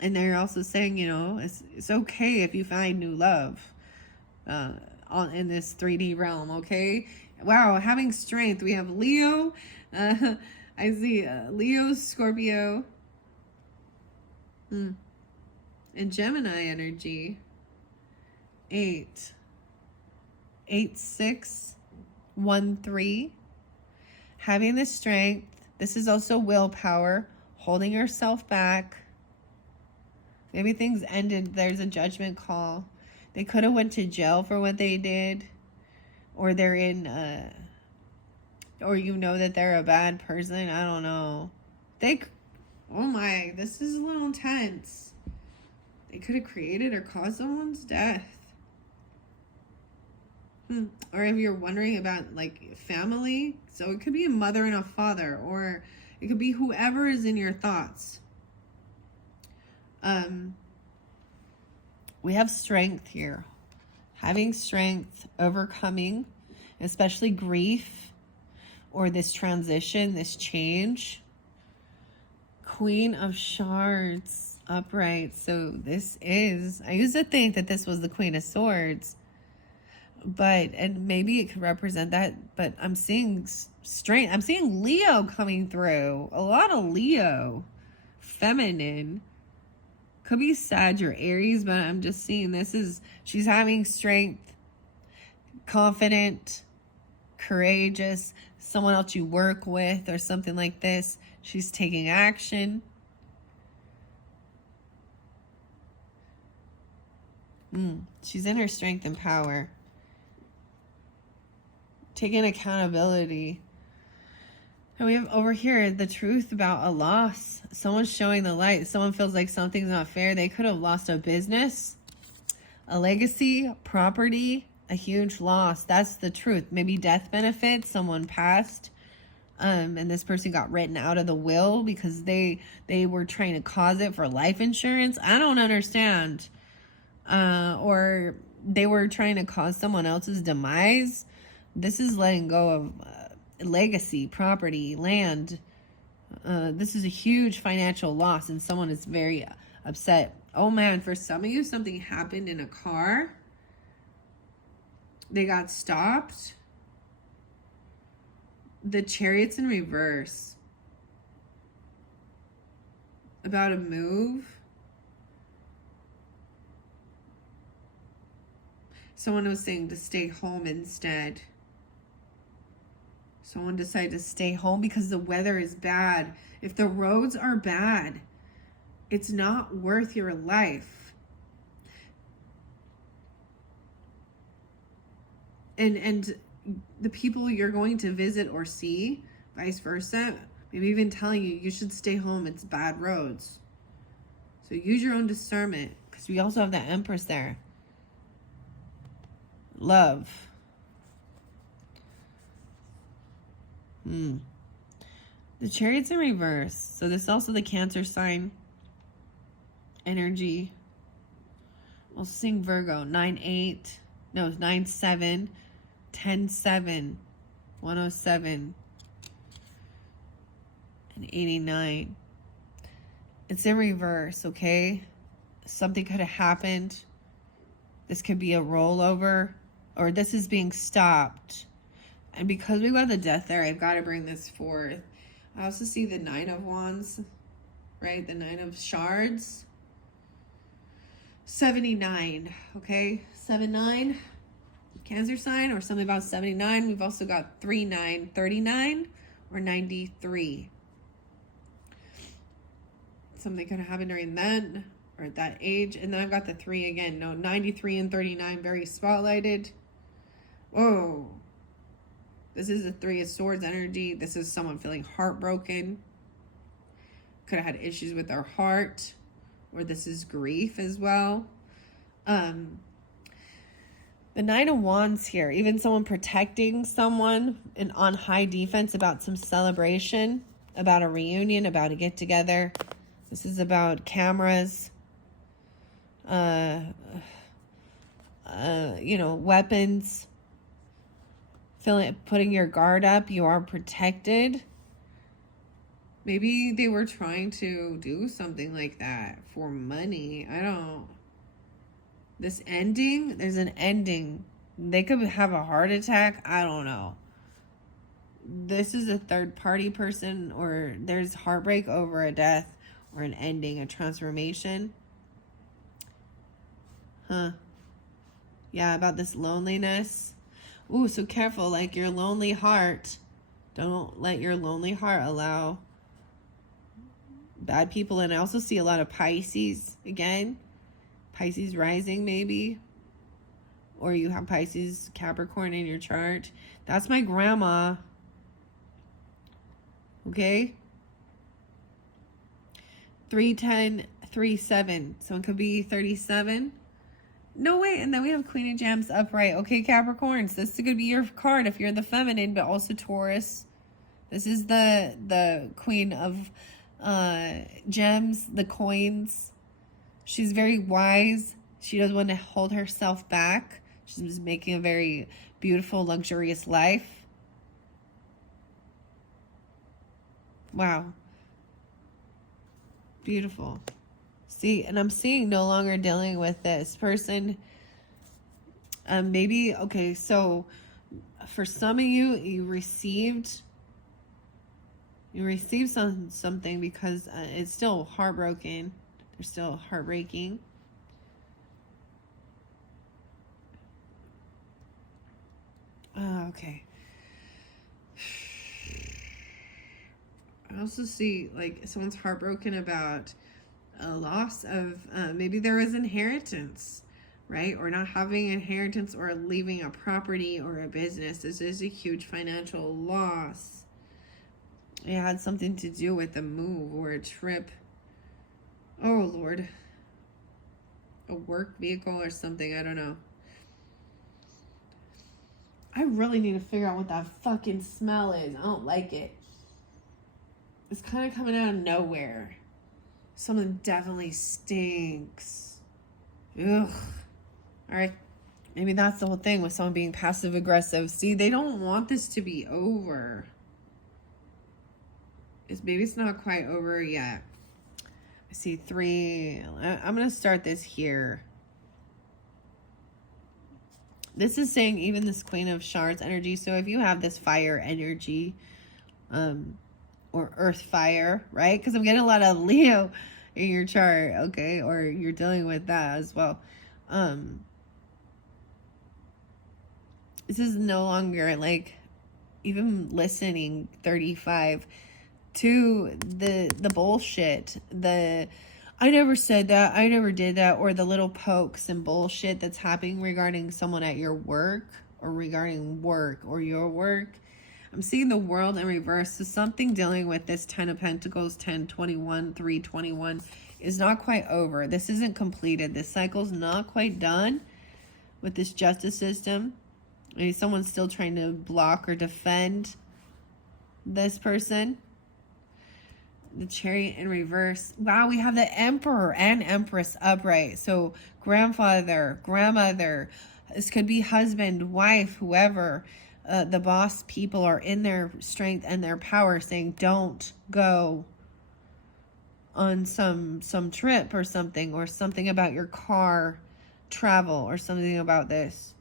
they're also saying, you know, it's okay if you find new love in this 3D realm, okay? Wow, having strength. We have Leo. I see Leo, Scorpio, and Gemini energy. 8, 8, 6, 1, 3. Having the strength. This is also willpower. Holding yourself back. Maybe things ended. There's a judgment call. They could have went to jail for what they did. Or they're in, or you know that they're a bad person. I don't know. Oh my, this is a little intense. They could have created or caused someone's death. Or if you're wondering about like family, so it could be a mother and a father, or it could be whoever is in your thoughts. We have strength here. Having strength, overcoming, especially grief or this transition, this change. Queen of Swords, upright. So this is, I used to think that this was the Queen of Swords. But, and maybe it could represent that, but I'm seeing strength. I'm seeing Leo coming through. A lot of Leo. Feminine. Could be Sag or Aries, but I'm just seeing she's having strength, confident, courageous, someone else you work with or something like this. She's taking action. She's in her strength and power. Taking accountability. And we have over here the truth about a loss. Someone's showing the light. Someone feels like something's not fair. They could have lost a business, a legacy, property, a huge loss. That's the truth. Maybe death benefits. Someone passed. And this person got written out of the will because they were trying to cause it for life insurance. I don't understand. Or they were trying to cause someone else's demise. This is letting go of legacy, property, land. This is a huge financial loss, and someone is very upset. Oh man, for some of you, something happened in a car. They got stopped. The Chariot's in reverse. About a move. Someone was saying to stay home instead. Someone decided to stay home because the weather is bad. If the roads are bad, it's not worth your life. And the people you're going to visit or see, vice versa, maybe even telling you should stay home, it's bad roads. So use your own discernment, because we also have the Empress there. Love. The Chariot's in reverse. So this is also the Cancer sign energy. We'll sing Virgo. 9-8. No, 9-7. 10-7. 107. And 89. It's in reverse, okay? Something could have happened. This could be a rollover. Or this is being stopped. And because we got the Death there, I've got to bring this forth. I also see the 9 of Wands, right? The 9 of Shards. 79, okay? 7-9, Cancer sign, or something about 79. We've also got 3-9, 39, or 93. Something could have happened during then, or at that age. And then I've got the 3 again. No, 93 and 39, very spotlighted. Whoa. This is the 3 of Swords energy. This is someone feeling heartbroken. Could have had issues with their heart. Or this is grief as well. The 9 of Wands here. Even someone protecting someone and on high defense about some celebration. About a reunion. About a get together. This is about cameras. Weapons. Putting your guard up, you are protected. Maybe they were trying to do something like that for money. This ending, there's an ending. They could have a heart attack. I don't know. This is a third party person, or there's heartbreak over a death or an ending, a transformation. Yeah, about this loneliness. Ooh, so careful, like your lonely heart. Don't let your lonely heart allow bad people. And I also see a lot of Pisces again. Pisces rising, maybe. Or you have Pisces, Capricorn in your chart. That's my grandma. Okay? 310, 37. So it could be 37. No, wait. And then we have Queen of Gems upright. Okay, Capricorns. This could be your card if you're the feminine, but also Taurus. This is the Queen of Gems, the coins. She's very wise. She doesn't want to hold herself back. She's making a very beautiful, luxurious life. Wow. Beautiful. See, and I'm seeing no longer dealing with this person. Maybe, okay, so for some of you, you received something because it's still heartbroken. They're still heartbreaking. Okay. I also see like someone's heartbroken about a loss of maybe there was inheritance, right? Or not having inheritance or leaving a property or a business. This is a huge financial loss. It had something to do with a move or a trip. Oh, Lord. A work vehicle or something. I don't know. I really need to figure out what that fucking smell is. I don't like it. It's kind of coming out of nowhere. Something definitely stinks. Ugh. All right. Maybe that's the whole thing with someone being passive aggressive. See, they don't want this to be over. Maybe it's not quite over yet. I see 3. I'm going to start this here. This is saying even this Queen of Shards energy. So if you have this fire energy, or earth fire, right? Because I'm getting a lot of Leo in your chart, okay? Or you're dealing with that as well. This is no longer like even listening 35 to the bullshit, I never said that, I never did that, or the little pokes and bullshit that's happening regarding someone at your work or regarding work or your work. I'm seeing the world in reverse. So something dealing with this 10 of Pentacles, 1021, 321 is not quite over. This isn't completed. This cycle's not quite done with this justice system. Maybe someone's still trying to block or defend this person. The Chariot in reverse. Wow, we have the Emperor and Empress upright. So grandfather, grandmother, this could be husband, wife, whoever. The boss people are in their strength and their power saying, don't go on some trip or something about your car travel or something about this.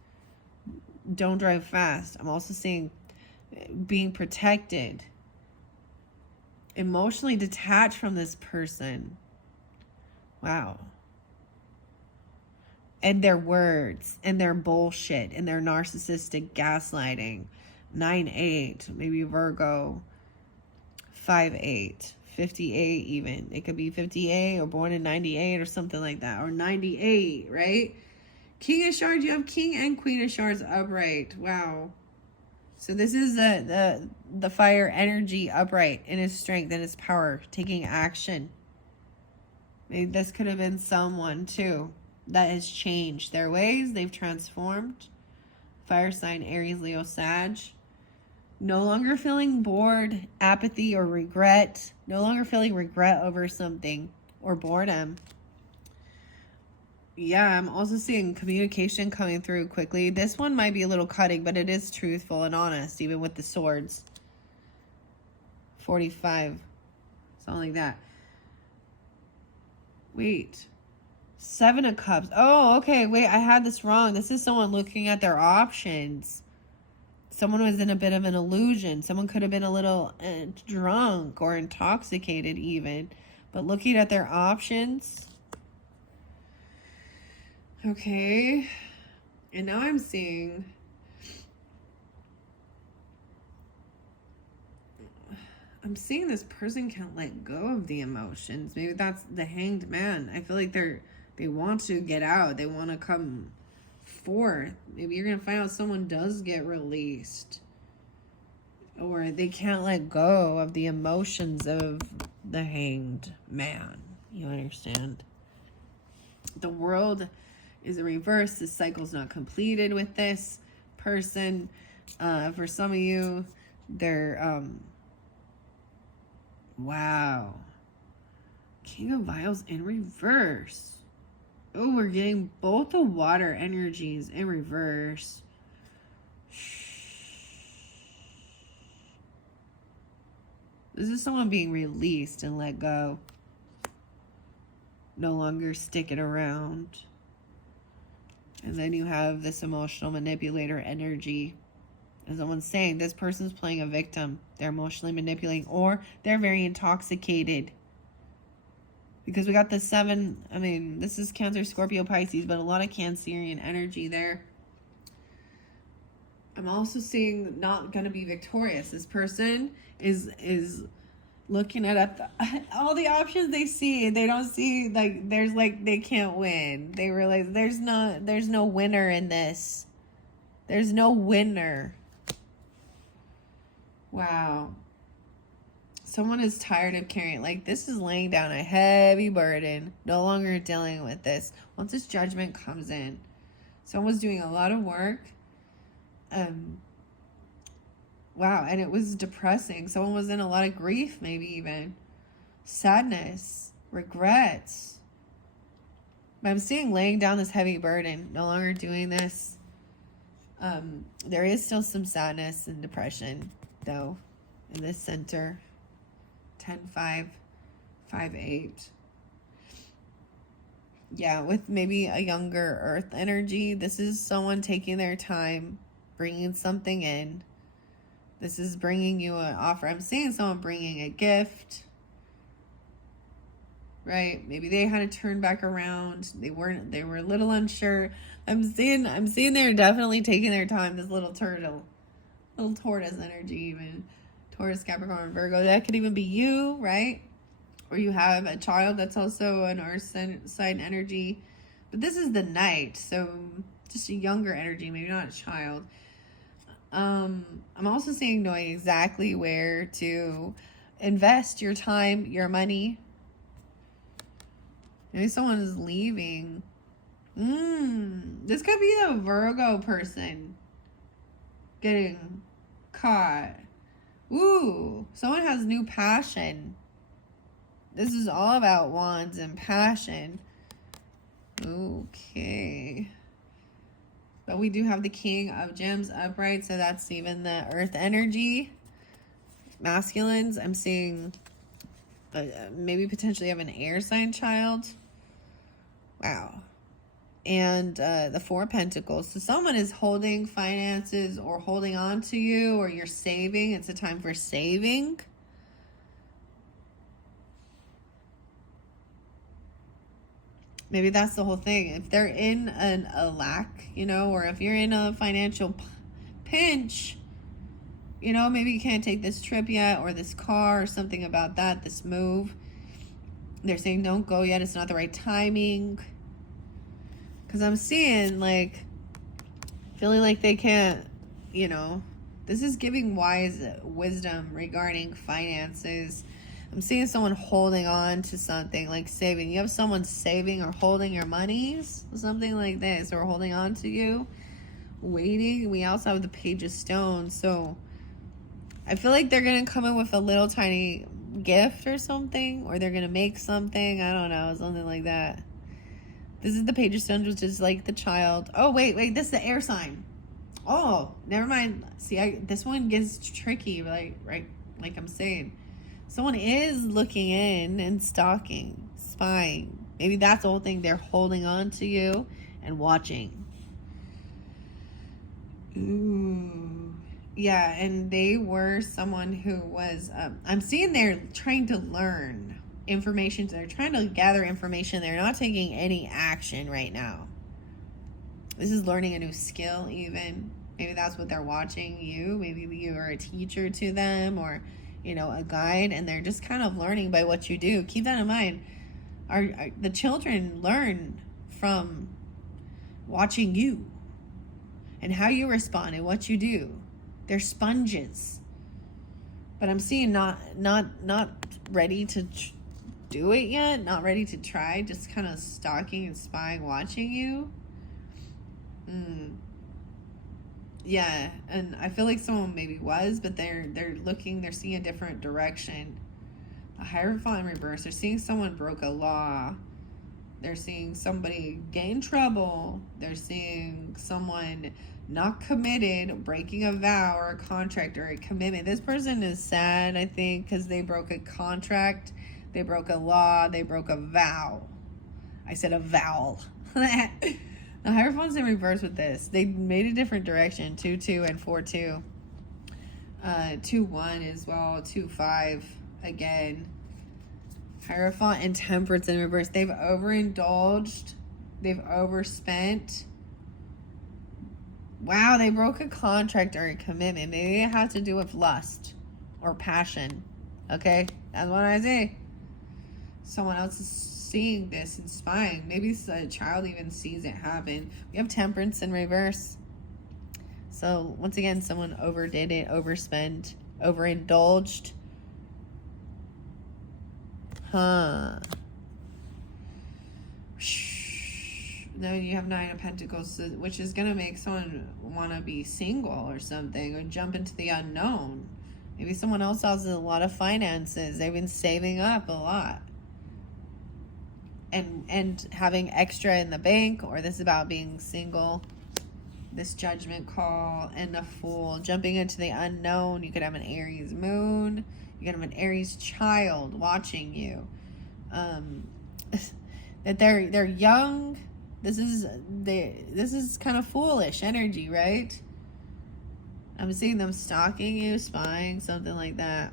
Don't drive fast. I'm also seeing being protected. Emotionally detached from this person. Wow. And their words and their bullshit and their narcissistic gaslighting. 9-8, maybe Virgo. 5-8, 58 even. It could be 58 or born in 98 or something like that. Or 98, right? King of Shards, you have King and Queen of Shards upright. Wow. So this is the fire energy upright in his strength and his power, taking action. Maybe this could have been someone too that has changed their ways. They've transformed. Fire sign, Aries, Leo, Sag. No longer feeling bored, apathy, or regret. No longer feeling regret over something or boredom. Yeah, I'm also seeing communication coming through quickly. This one might be a little cutting, but it is truthful and honest, even with the swords. 45. Something like that. Wait. 7 of Cups. Oh, okay. Wait, I had this wrong. This is someone looking at their options. Someone was in a bit of an illusion. Someone could have been a little drunk or intoxicated even. But looking at their options. Okay. And now I'm seeing I'm seeing this person can't let go of the emotions. Maybe that's the Hanged Man. I feel like they want to get out. They want to come forth. Maybe you're going to find out someone does get released. Or they can't let go of the emotions of the Hanged Man. You understand? The world is a reverse. The cycle's not completed with this person. For some of you, they're wow. King of Vials in reverse. Oh, we're getting both the water energies in reverse. This is someone being released and let go. No longer sticking around. And then you have this emotional manipulator energy. As someone's saying, this person's playing a victim. They're emotionally manipulating, or they're very intoxicated. Because we got the 7, I mean, this is Cancer, Scorpio, Pisces, but a lot of Cancerian energy there. I'm also seeing not going to be victorious. This person is looking at all the options they see. They don't see, like, there's like, they can't win. They realize there's no winner in this. There's no winner. Wow. Someone is tired of carrying, like, this is laying down a heavy burden, no longer dealing with this. Once this judgment comes in, someone's doing a lot of work. Wow, and it was depressing. Someone was in a lot of grief, maybe even sadness, regrets. But I'm seeing laying down this heavy burden, no longer doing this. There is still some sadness and depression, though, in this center. 10-5, 5-8. Yeah, with maybe a younger earth energy. This is someone taking their time, bringing something in. This is bringing you an offer. I'm seeing someone bringing a gift. Right? Maybe they had to turn back around. They were a little unsure. I'm seeing they're definitely taking their time. This little turtle. Little tortoise energy even. Taurus, Capricorn, Virgo. That could even be you, right? Or you have a child that's also an earth sign energy. But this is the Knight. So just a younger energy. Maybe not a child. I'm also seeing knowing exactly where to invest your time, your money. Maybe someone is leaving. This could be the Virgo person getting caught. Ooh, someone has new passion. This is all about wands and passion. Okay. But we do have the King of Gems upright, so that's even the earth energy. Masculines, I'm seeing maybe potentially have an air sign child. Wow. And the 4 of Pentacles. So someone is holding finances or holding on to you, or you're saving. It's a time for saving. Maybe that's the whole thing. If they're in a lack, you know, or if you're in a financial pinch, you know, maybe you can't take this trip yet, or this car, or something about that, this move. They're saying don't go yet. It's not the right timing. Because I'm seeing, like, feeling like they can't, you know, this is giving wise wisdom regarding finances. I'm seeing someone holding on to something, like saving. You have someone saving or holding your monies, something like this, or holding on to you, waiting. We also have the Page of Stones. So I feel like they're going to come in with a little tiny gift or something, or they're going to make something. I don't know, something like that. This is the Page of Stones, which is like the child. Oh, wait, this is the air sign. Oh, never mind. See, this one gets tricky, right? Like I'm saying. Someone is looking in and stalking, spying. Maybe that's the whole thing. They're holding on to you and watching. Ooh. Yeah, and they were someone who was, I'm seeing they're trying to learn information. They're trying to gather information. They're not taking any action right now. This is learning a new skill even. Maybe that's what they're watching you. Maybe you are a teacher to them, or a guide, and they're just kind of learning by what you do. Keep that in mind. The children learn from watching you and how you respond and what you do. They're sponges. But I'm seeing not ready to do it yet, not ready to try, just kind of stalking and spying, watching you. Yeah, and I feel like someone maybe was, but they're seeing a different direction. The Hierophant in reverse, they're seeing someone broke a law. They're seeing somebody get in trouble. They're seeing someone not committed, breaking a vow or a contract or a commitment. This person is sad, I think, because they broke a contract, they broke a law, they broke a vow. I said a vowel. The Hierophant's in reverse with this. They made a different direction. 2-2 and 4-2. 2-1 as well. 2-5 again. Hierophant and Temperance in reverse. They've overindulged. They've overspent. Wow, they broke a contract or a commitment. Maybe it has to do with lust or passion. Okay? That's what I say. Someone else is seeing this and spying. Maybe a child even sees it happen. We have Temperance in reverse. So, once again, someone overdid it, overspent, overindulged. Then you have 9 of Pentacles, which is going to make someone want to be single or something, or jump into the unknown. Maybe someone else has a lot of finances. They've been saving up a lot. And having extra in the bank, or this is about being single. This Judgment call and the Fool, jumping into the unknown. You could have an Aries moon. You could have an Aries child watching you. That they're young. This is kind of foolish energy, right? I'm seeing them stalking you, spying, something like that.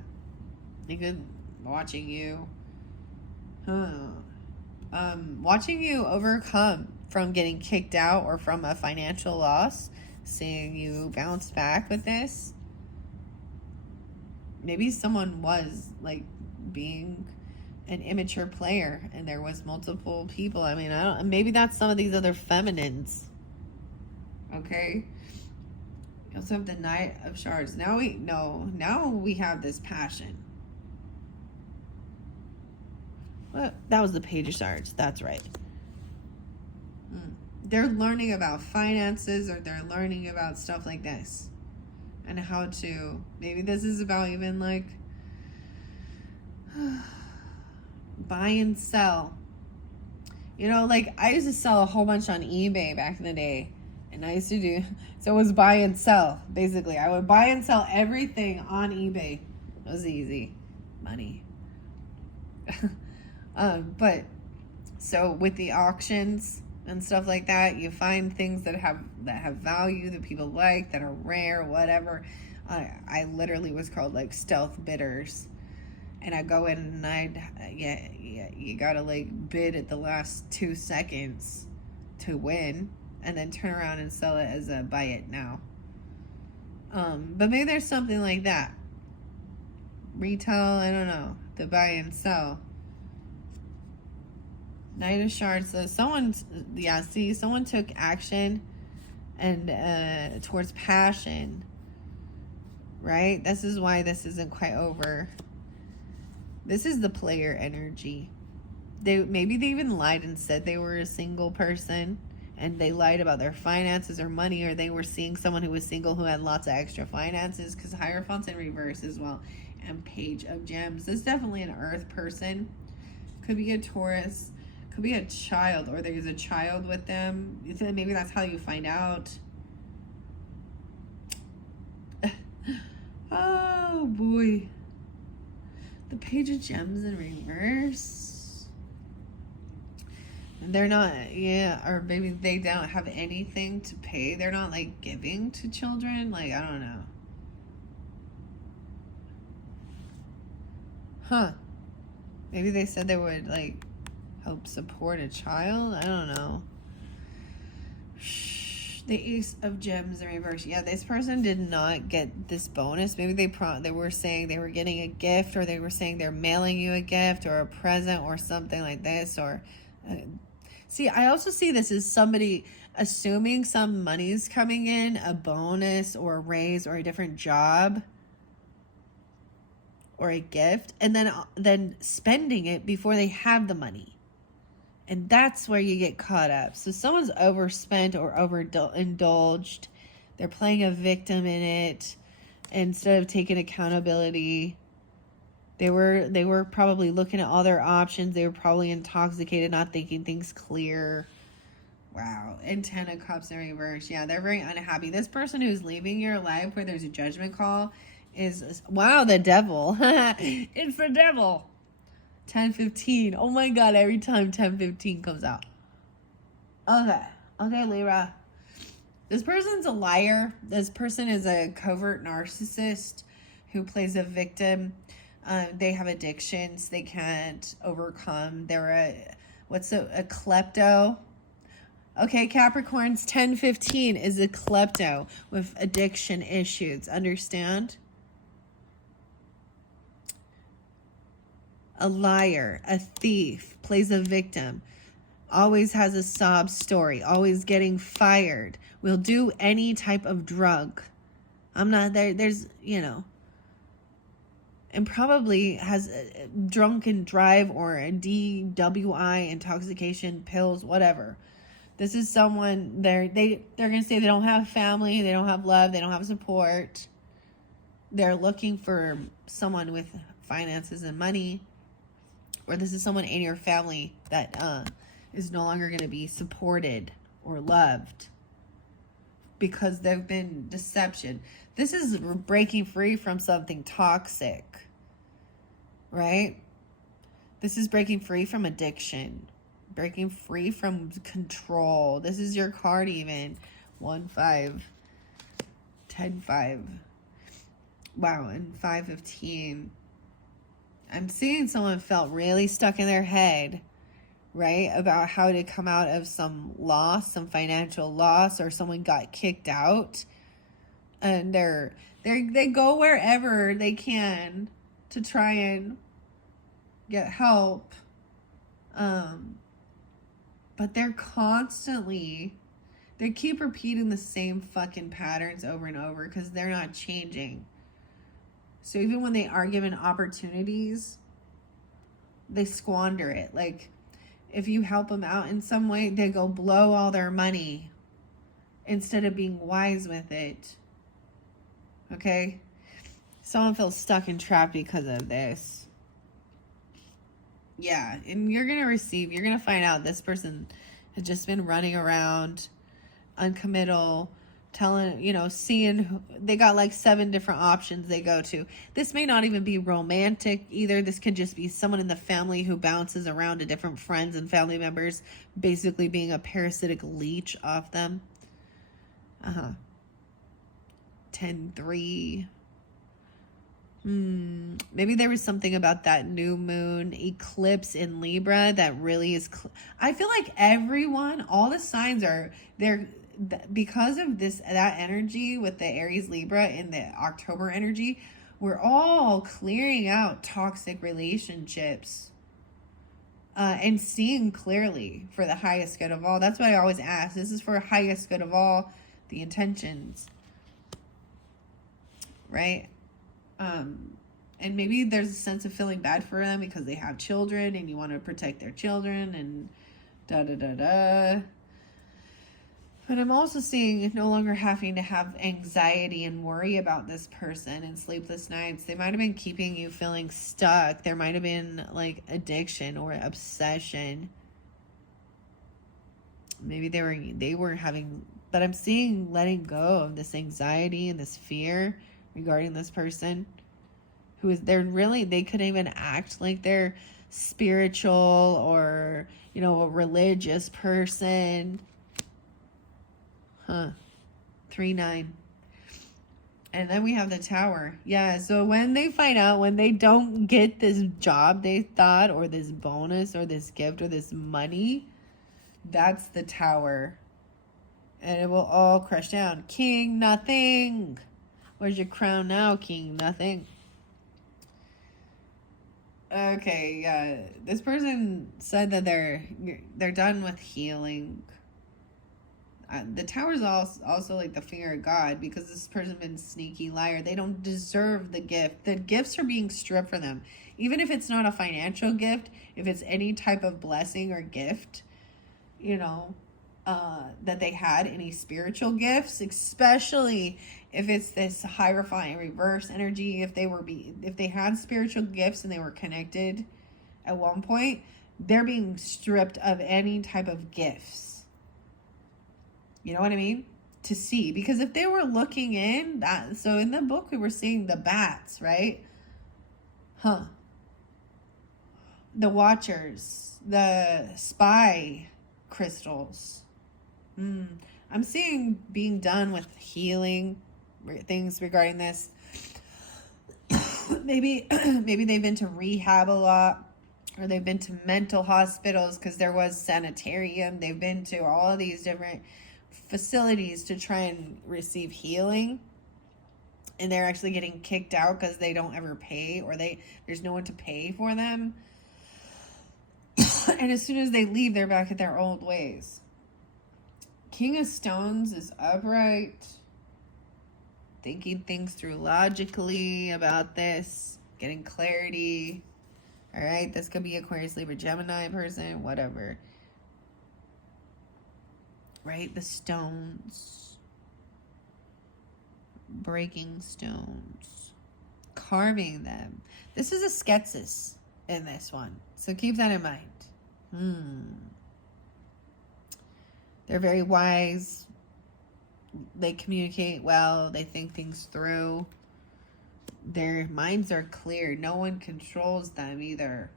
They could watching you. Watching you overcome from getting kicked out or from a financial loss, seeing you bounce back with this. Maybe someone was like being an immature player and there was multiple people. I mean, maybe that's some of these other feminines. Okay. You also have the Knight of Shards. Now we have this passion. Well, that was the Page of Swords. That's right. They're learning about finances, or they're learning about stuff like this. And how to... Maybe this is about even like... buy and sell. Like I used to sell a whole bunch on eBay back in the day. And I used to do... So it was buy and sell, basically. I would buy and sell everything on eBay. It was easy. Money. But so with the auctions and stuff like that, you find things that have value, that people like, that are rare, whatever. I literally was called like stealth bidders, and I go in and you gotta like bid at the last 2 seconds to win, and then turn around and sell it as a buy it now. But maybe there's something like that. Retail, I don't know, the buy and sell. Knight of Shards. So someone took action and towards passion, right? This is why this isn't quite over. This is the player energy. Maybe they even lied and said they were a single person, and they lied about their finances or money, or they were seeing someone who was single who had lots of extra finances, because Hierophant's in reverse as well, and Page of Gems. This is definitely an Earth person. Could be a Taurus. Could be a child, or there's a child with them. Maybe that's how you find out. Oh boy. The Page of Gems in reverse. And they're not, or maybe they don't have anything to pay. They're not like giving to children. Like, I don't know. Maybe they said they would like help support a child. I don't know. The Ace of Gems in reverse. Yeah, this person did not get this bonus. Maybe they were saying they were getting a gift, or they were saying they're mailing you a gift or a present or something like this. Or see, I also see this as somebody assuming some money's coming in, a bonus or a raise or a different job or a gift, and then spending it before they have the money. And that's where you get caught up. So someone's overspent or overindulged. They're playing a victim in it instead of taking accountability. They were probably looking at all their options. They were probably intoxicated, not thinking things clear. Wow. And 10 of Cups in reverse. Yeah, they're very unhappy. This person who's leaving your life where there's a judgment call is, wow, the devil. It's the devil. 10:15. Oh my God, every time 10:15 comes out. Okay, Libra. This person's a liar. This person is a covert narcissist who plays a victim. They have addictions they can't overcome. They're a klepto. Okay, Capricorns, 10:15 is a klepto with addiction issues. Understand? A liar, a thief, plays a victim, always has a sob story, always getting fired, will do any type of drug. I'm not there. There's, and probably has a drunken drive or a DWI, intoxication, pills, whatever. This is someone they're going to say they don't have family, they don't have love, they don't have support. They're looking for someone with finances and money. Or this is someone in your family that is no longer going to be supported or loved because they've been deception. This is breaking free from something toxic, right? This is breaking free from addiction, breaking free from control. This is your card even. 1-5, 10-5. Wow, and 5-15. I'm seeing someone felt really stuck in their head, right? About how to come out of some loss, some financial loss, or someone got kicked out. And they go wherever they can to try and get help. But they keep repeating the same fucking patterns over and over because they're not changing. So even when they are given opportunities, they squander it. Like, if you help them out in some way, they go blow all their money instead of being wise with it. Okay? Someone feels stuck and trapped because of this. Yeah, and you're going to find out this person has just been running around, uncommittal, seeing, they got like 7 different options they go to. This may not even be romantic either. This could just be someone in the family who bounces around to different friends and family members, basically being a parasitic leech off them. 10-3. Maybe there was something about that new moon eclipse in Libra that really is. I feel like all the signs are there. Because of that energy with the Aries Libra and the October energy, we're all clearing out toxic relationships and seeing clearly for the highest good of all. That's what I always ask. This is for highest good of all, the intentions, right? And maybe there's a sense of feeling bad for them because they have children and you want to protect their children and da-da-da-da. But I'm also seeing no longer having to have anxiety and worry about this person and sleepless nights. They might have been keeping you feeling stuck. There might have been like addiction or obsession. Maybe they were having, but I'm seeing letting go of this anxiety and this fear regarding this person who is, they couldn't even act like they're spiritual or, a religious person. 3-9. And then we have the Tower. Yeah, so when they find out, when they don't get this job they thought, or this bonus, or this gift, or this money, that's the Tower. And it will all crush down. King nothing. Where's your crown now, King nothing? Okay, yeah. This person said that they're done with healing. The tower's also like the finger of God, because this person been sneaky liar. They don't deserve the gift. The gifts are being stripped from them. Even if it's not a financial gift, if it's any type of blessing or gift, you know, that they had, any spiritual gifts, especially if it's this hierophant reverse energy, if they had spiritual gifts and they were connected at one point, they're being stripped of any type of gifts. You know what I mean? To see. Because if they were looking in, that, so in the book we were seeing the bats, right? The watchers, the spy crystals. I'm seeing being done with healing things regarding this. maybe they've been to rehab a lot, or they've been to mental hospitals because there was sanitarium. They've been to all of these different facilities to try and receive healing, and they're actually getting kicked out because they don't ever pay, or there's no one to pay for them. And as soon as they leave, they're back at their old ways. King of Stones is upright, thinking things through logically about this, getting clarity. All right, this could be Aquarius, Libra, Gemini person, whatever. Right, the stones, breaking stones, carving them. This is a sketsis in this one, so keep that in mind. They're very wise. They communicate well. They think things through. Their minds are clear. No one controls them either.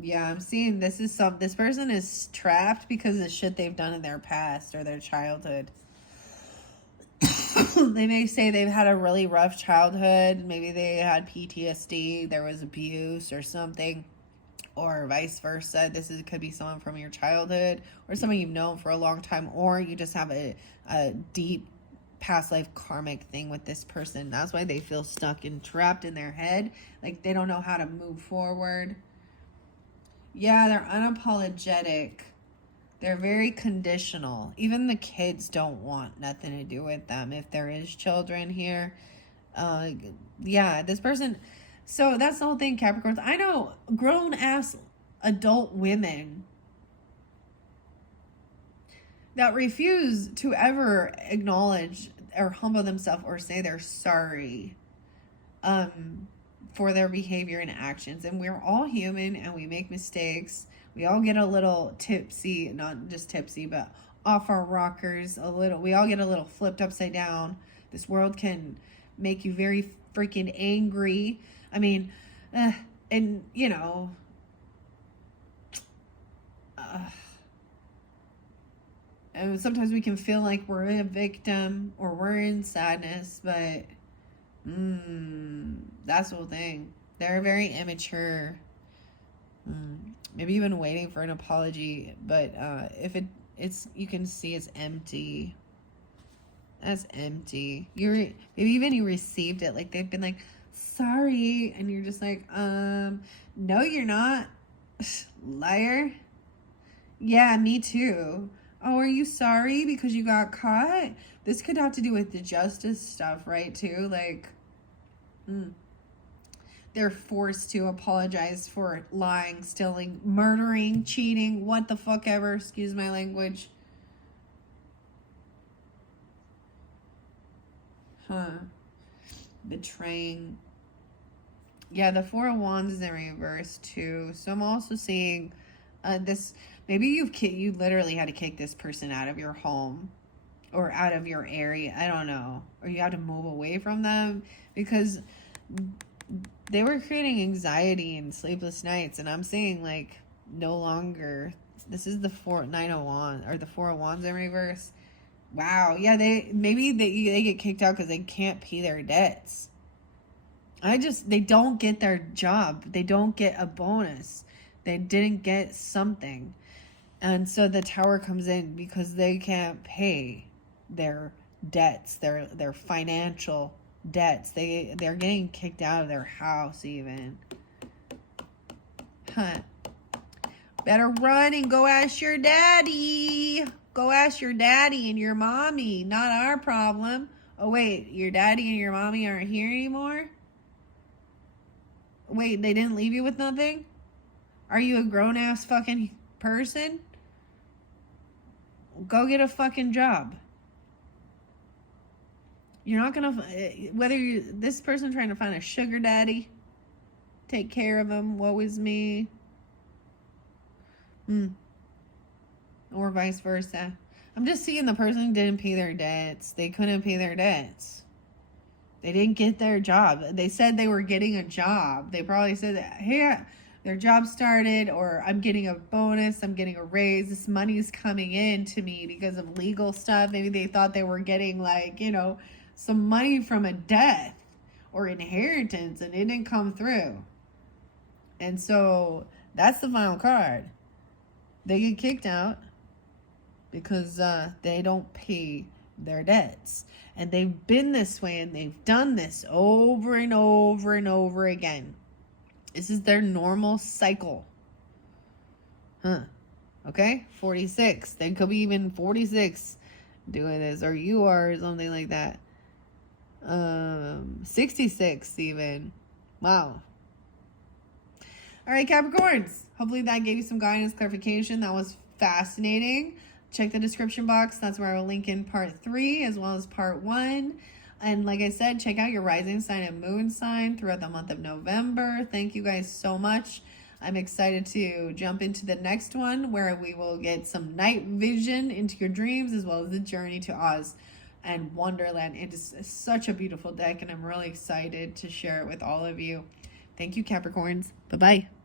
Yeah, I'm seeing this person is trapped because of shit they've done in their past or their childhood. They may say they've had a really rough childhood. Maybe they had PTSD. There was abuse or something. Or vice versa. Could be someone from your childhood, or someone you've known for a long time, or you just have a deep past life karmic thing with this person. That's why they feel stuck and trapped in their head. Like they don't know how to move forward. Yeah, they're unapologetic. They're very conditional. Even the kids don't want nothing to do with them. If there is children here, yeah, this person. So that's the whole thing, Capricorns. I know grown-ass adult women that refuse to ever acknowledge or humble themselves or say they're sorry for their behavior and actions. And we're all human and we make mistakes. We all get a little tipsy, not just tipsy, but off our rockers a little. We all get a little flipped upside down. This world can make you very freaking angry. I mean, and you know, and sometimes we can feel like we're a victim or we're in sadness, but that's the whole thing. They're very immature. Maybe even waiting for an apology, but if it's you can see it's empty. That's empty. Maybe even you received it, like they've been like, sorry, and you're just like, no you're not. Liar. Yeah, me too. Oh, are you sorry because you got caught? This could have to do with the justice stuff, right, too? Like, they're forced to apologize for lying, stealing, murdering, cheating, what the fuck ever, excuse my language. Betraying. Yeah, the Four of Wands is in reverse too. So I'm also seeing this. Maybe you literally had to kick this person out of your home or out of your area. I don't know. Or you had to move away from them because they were creating anxiety and sleepless nights. And I'm seeing like no longer. This is the Nine of Wands or the Four of Wands in reverse. Wow. Yeah, they get kicked out because they can't pay their debts. They don't get their job. They don't get a bonus. They didn't get something. And so the Tower comes in because they can't pay their debts, their financial debts. They're getting kicked out of their house even. Huh. Better run and go ask your daddy. Go ask your daddy and your mommy. Not our problem. Oh, wait. Your daddy and your mommy aren't here anymore? Wait, they didn't leave you with nothing? Are you a grown-ass fucking person? Go get a fucking job. You're not gonna... Whether you... This person trying to find a sugar daddy. Take care of him. Woe is me. Or vice versa. I'm just seeing the person didn't pay their debts. They couldn't pay their debts. They didn't get their job. They said they were getting a job. They probably said that, hey, their job started, or I'm getting a bonus, I'm getting a raise. This money is coming in to me because of legal stuff. Maybe they thought they were getting, like, you know, some money from a death or inheritance, and it didn't come through. And so that's the final card. They get kicked out because they don't pay their debts. And they've been this way, and they've done this over and over and over again. This is their normal cycle. Okay? 46. They could be even 46 doing this, or you are, or something like that. 66 even. Wow. All right, Capricorns. Hopefully that gave you some guidance, clarification. That was fascinating. Check the description box. That's where I will link in part 3 as well as part 1. And like I said, check out your rising sign and moon sign throughout the month of November. Thank you guys so much. I'm excited to jump into the next one where we will get some night vision into your dreams as well as the journey to Oz and Wonderland. It is such a beautiful deck, and I'm really excited to share it with all of you. Thank you, Capricorns. Bye-bye.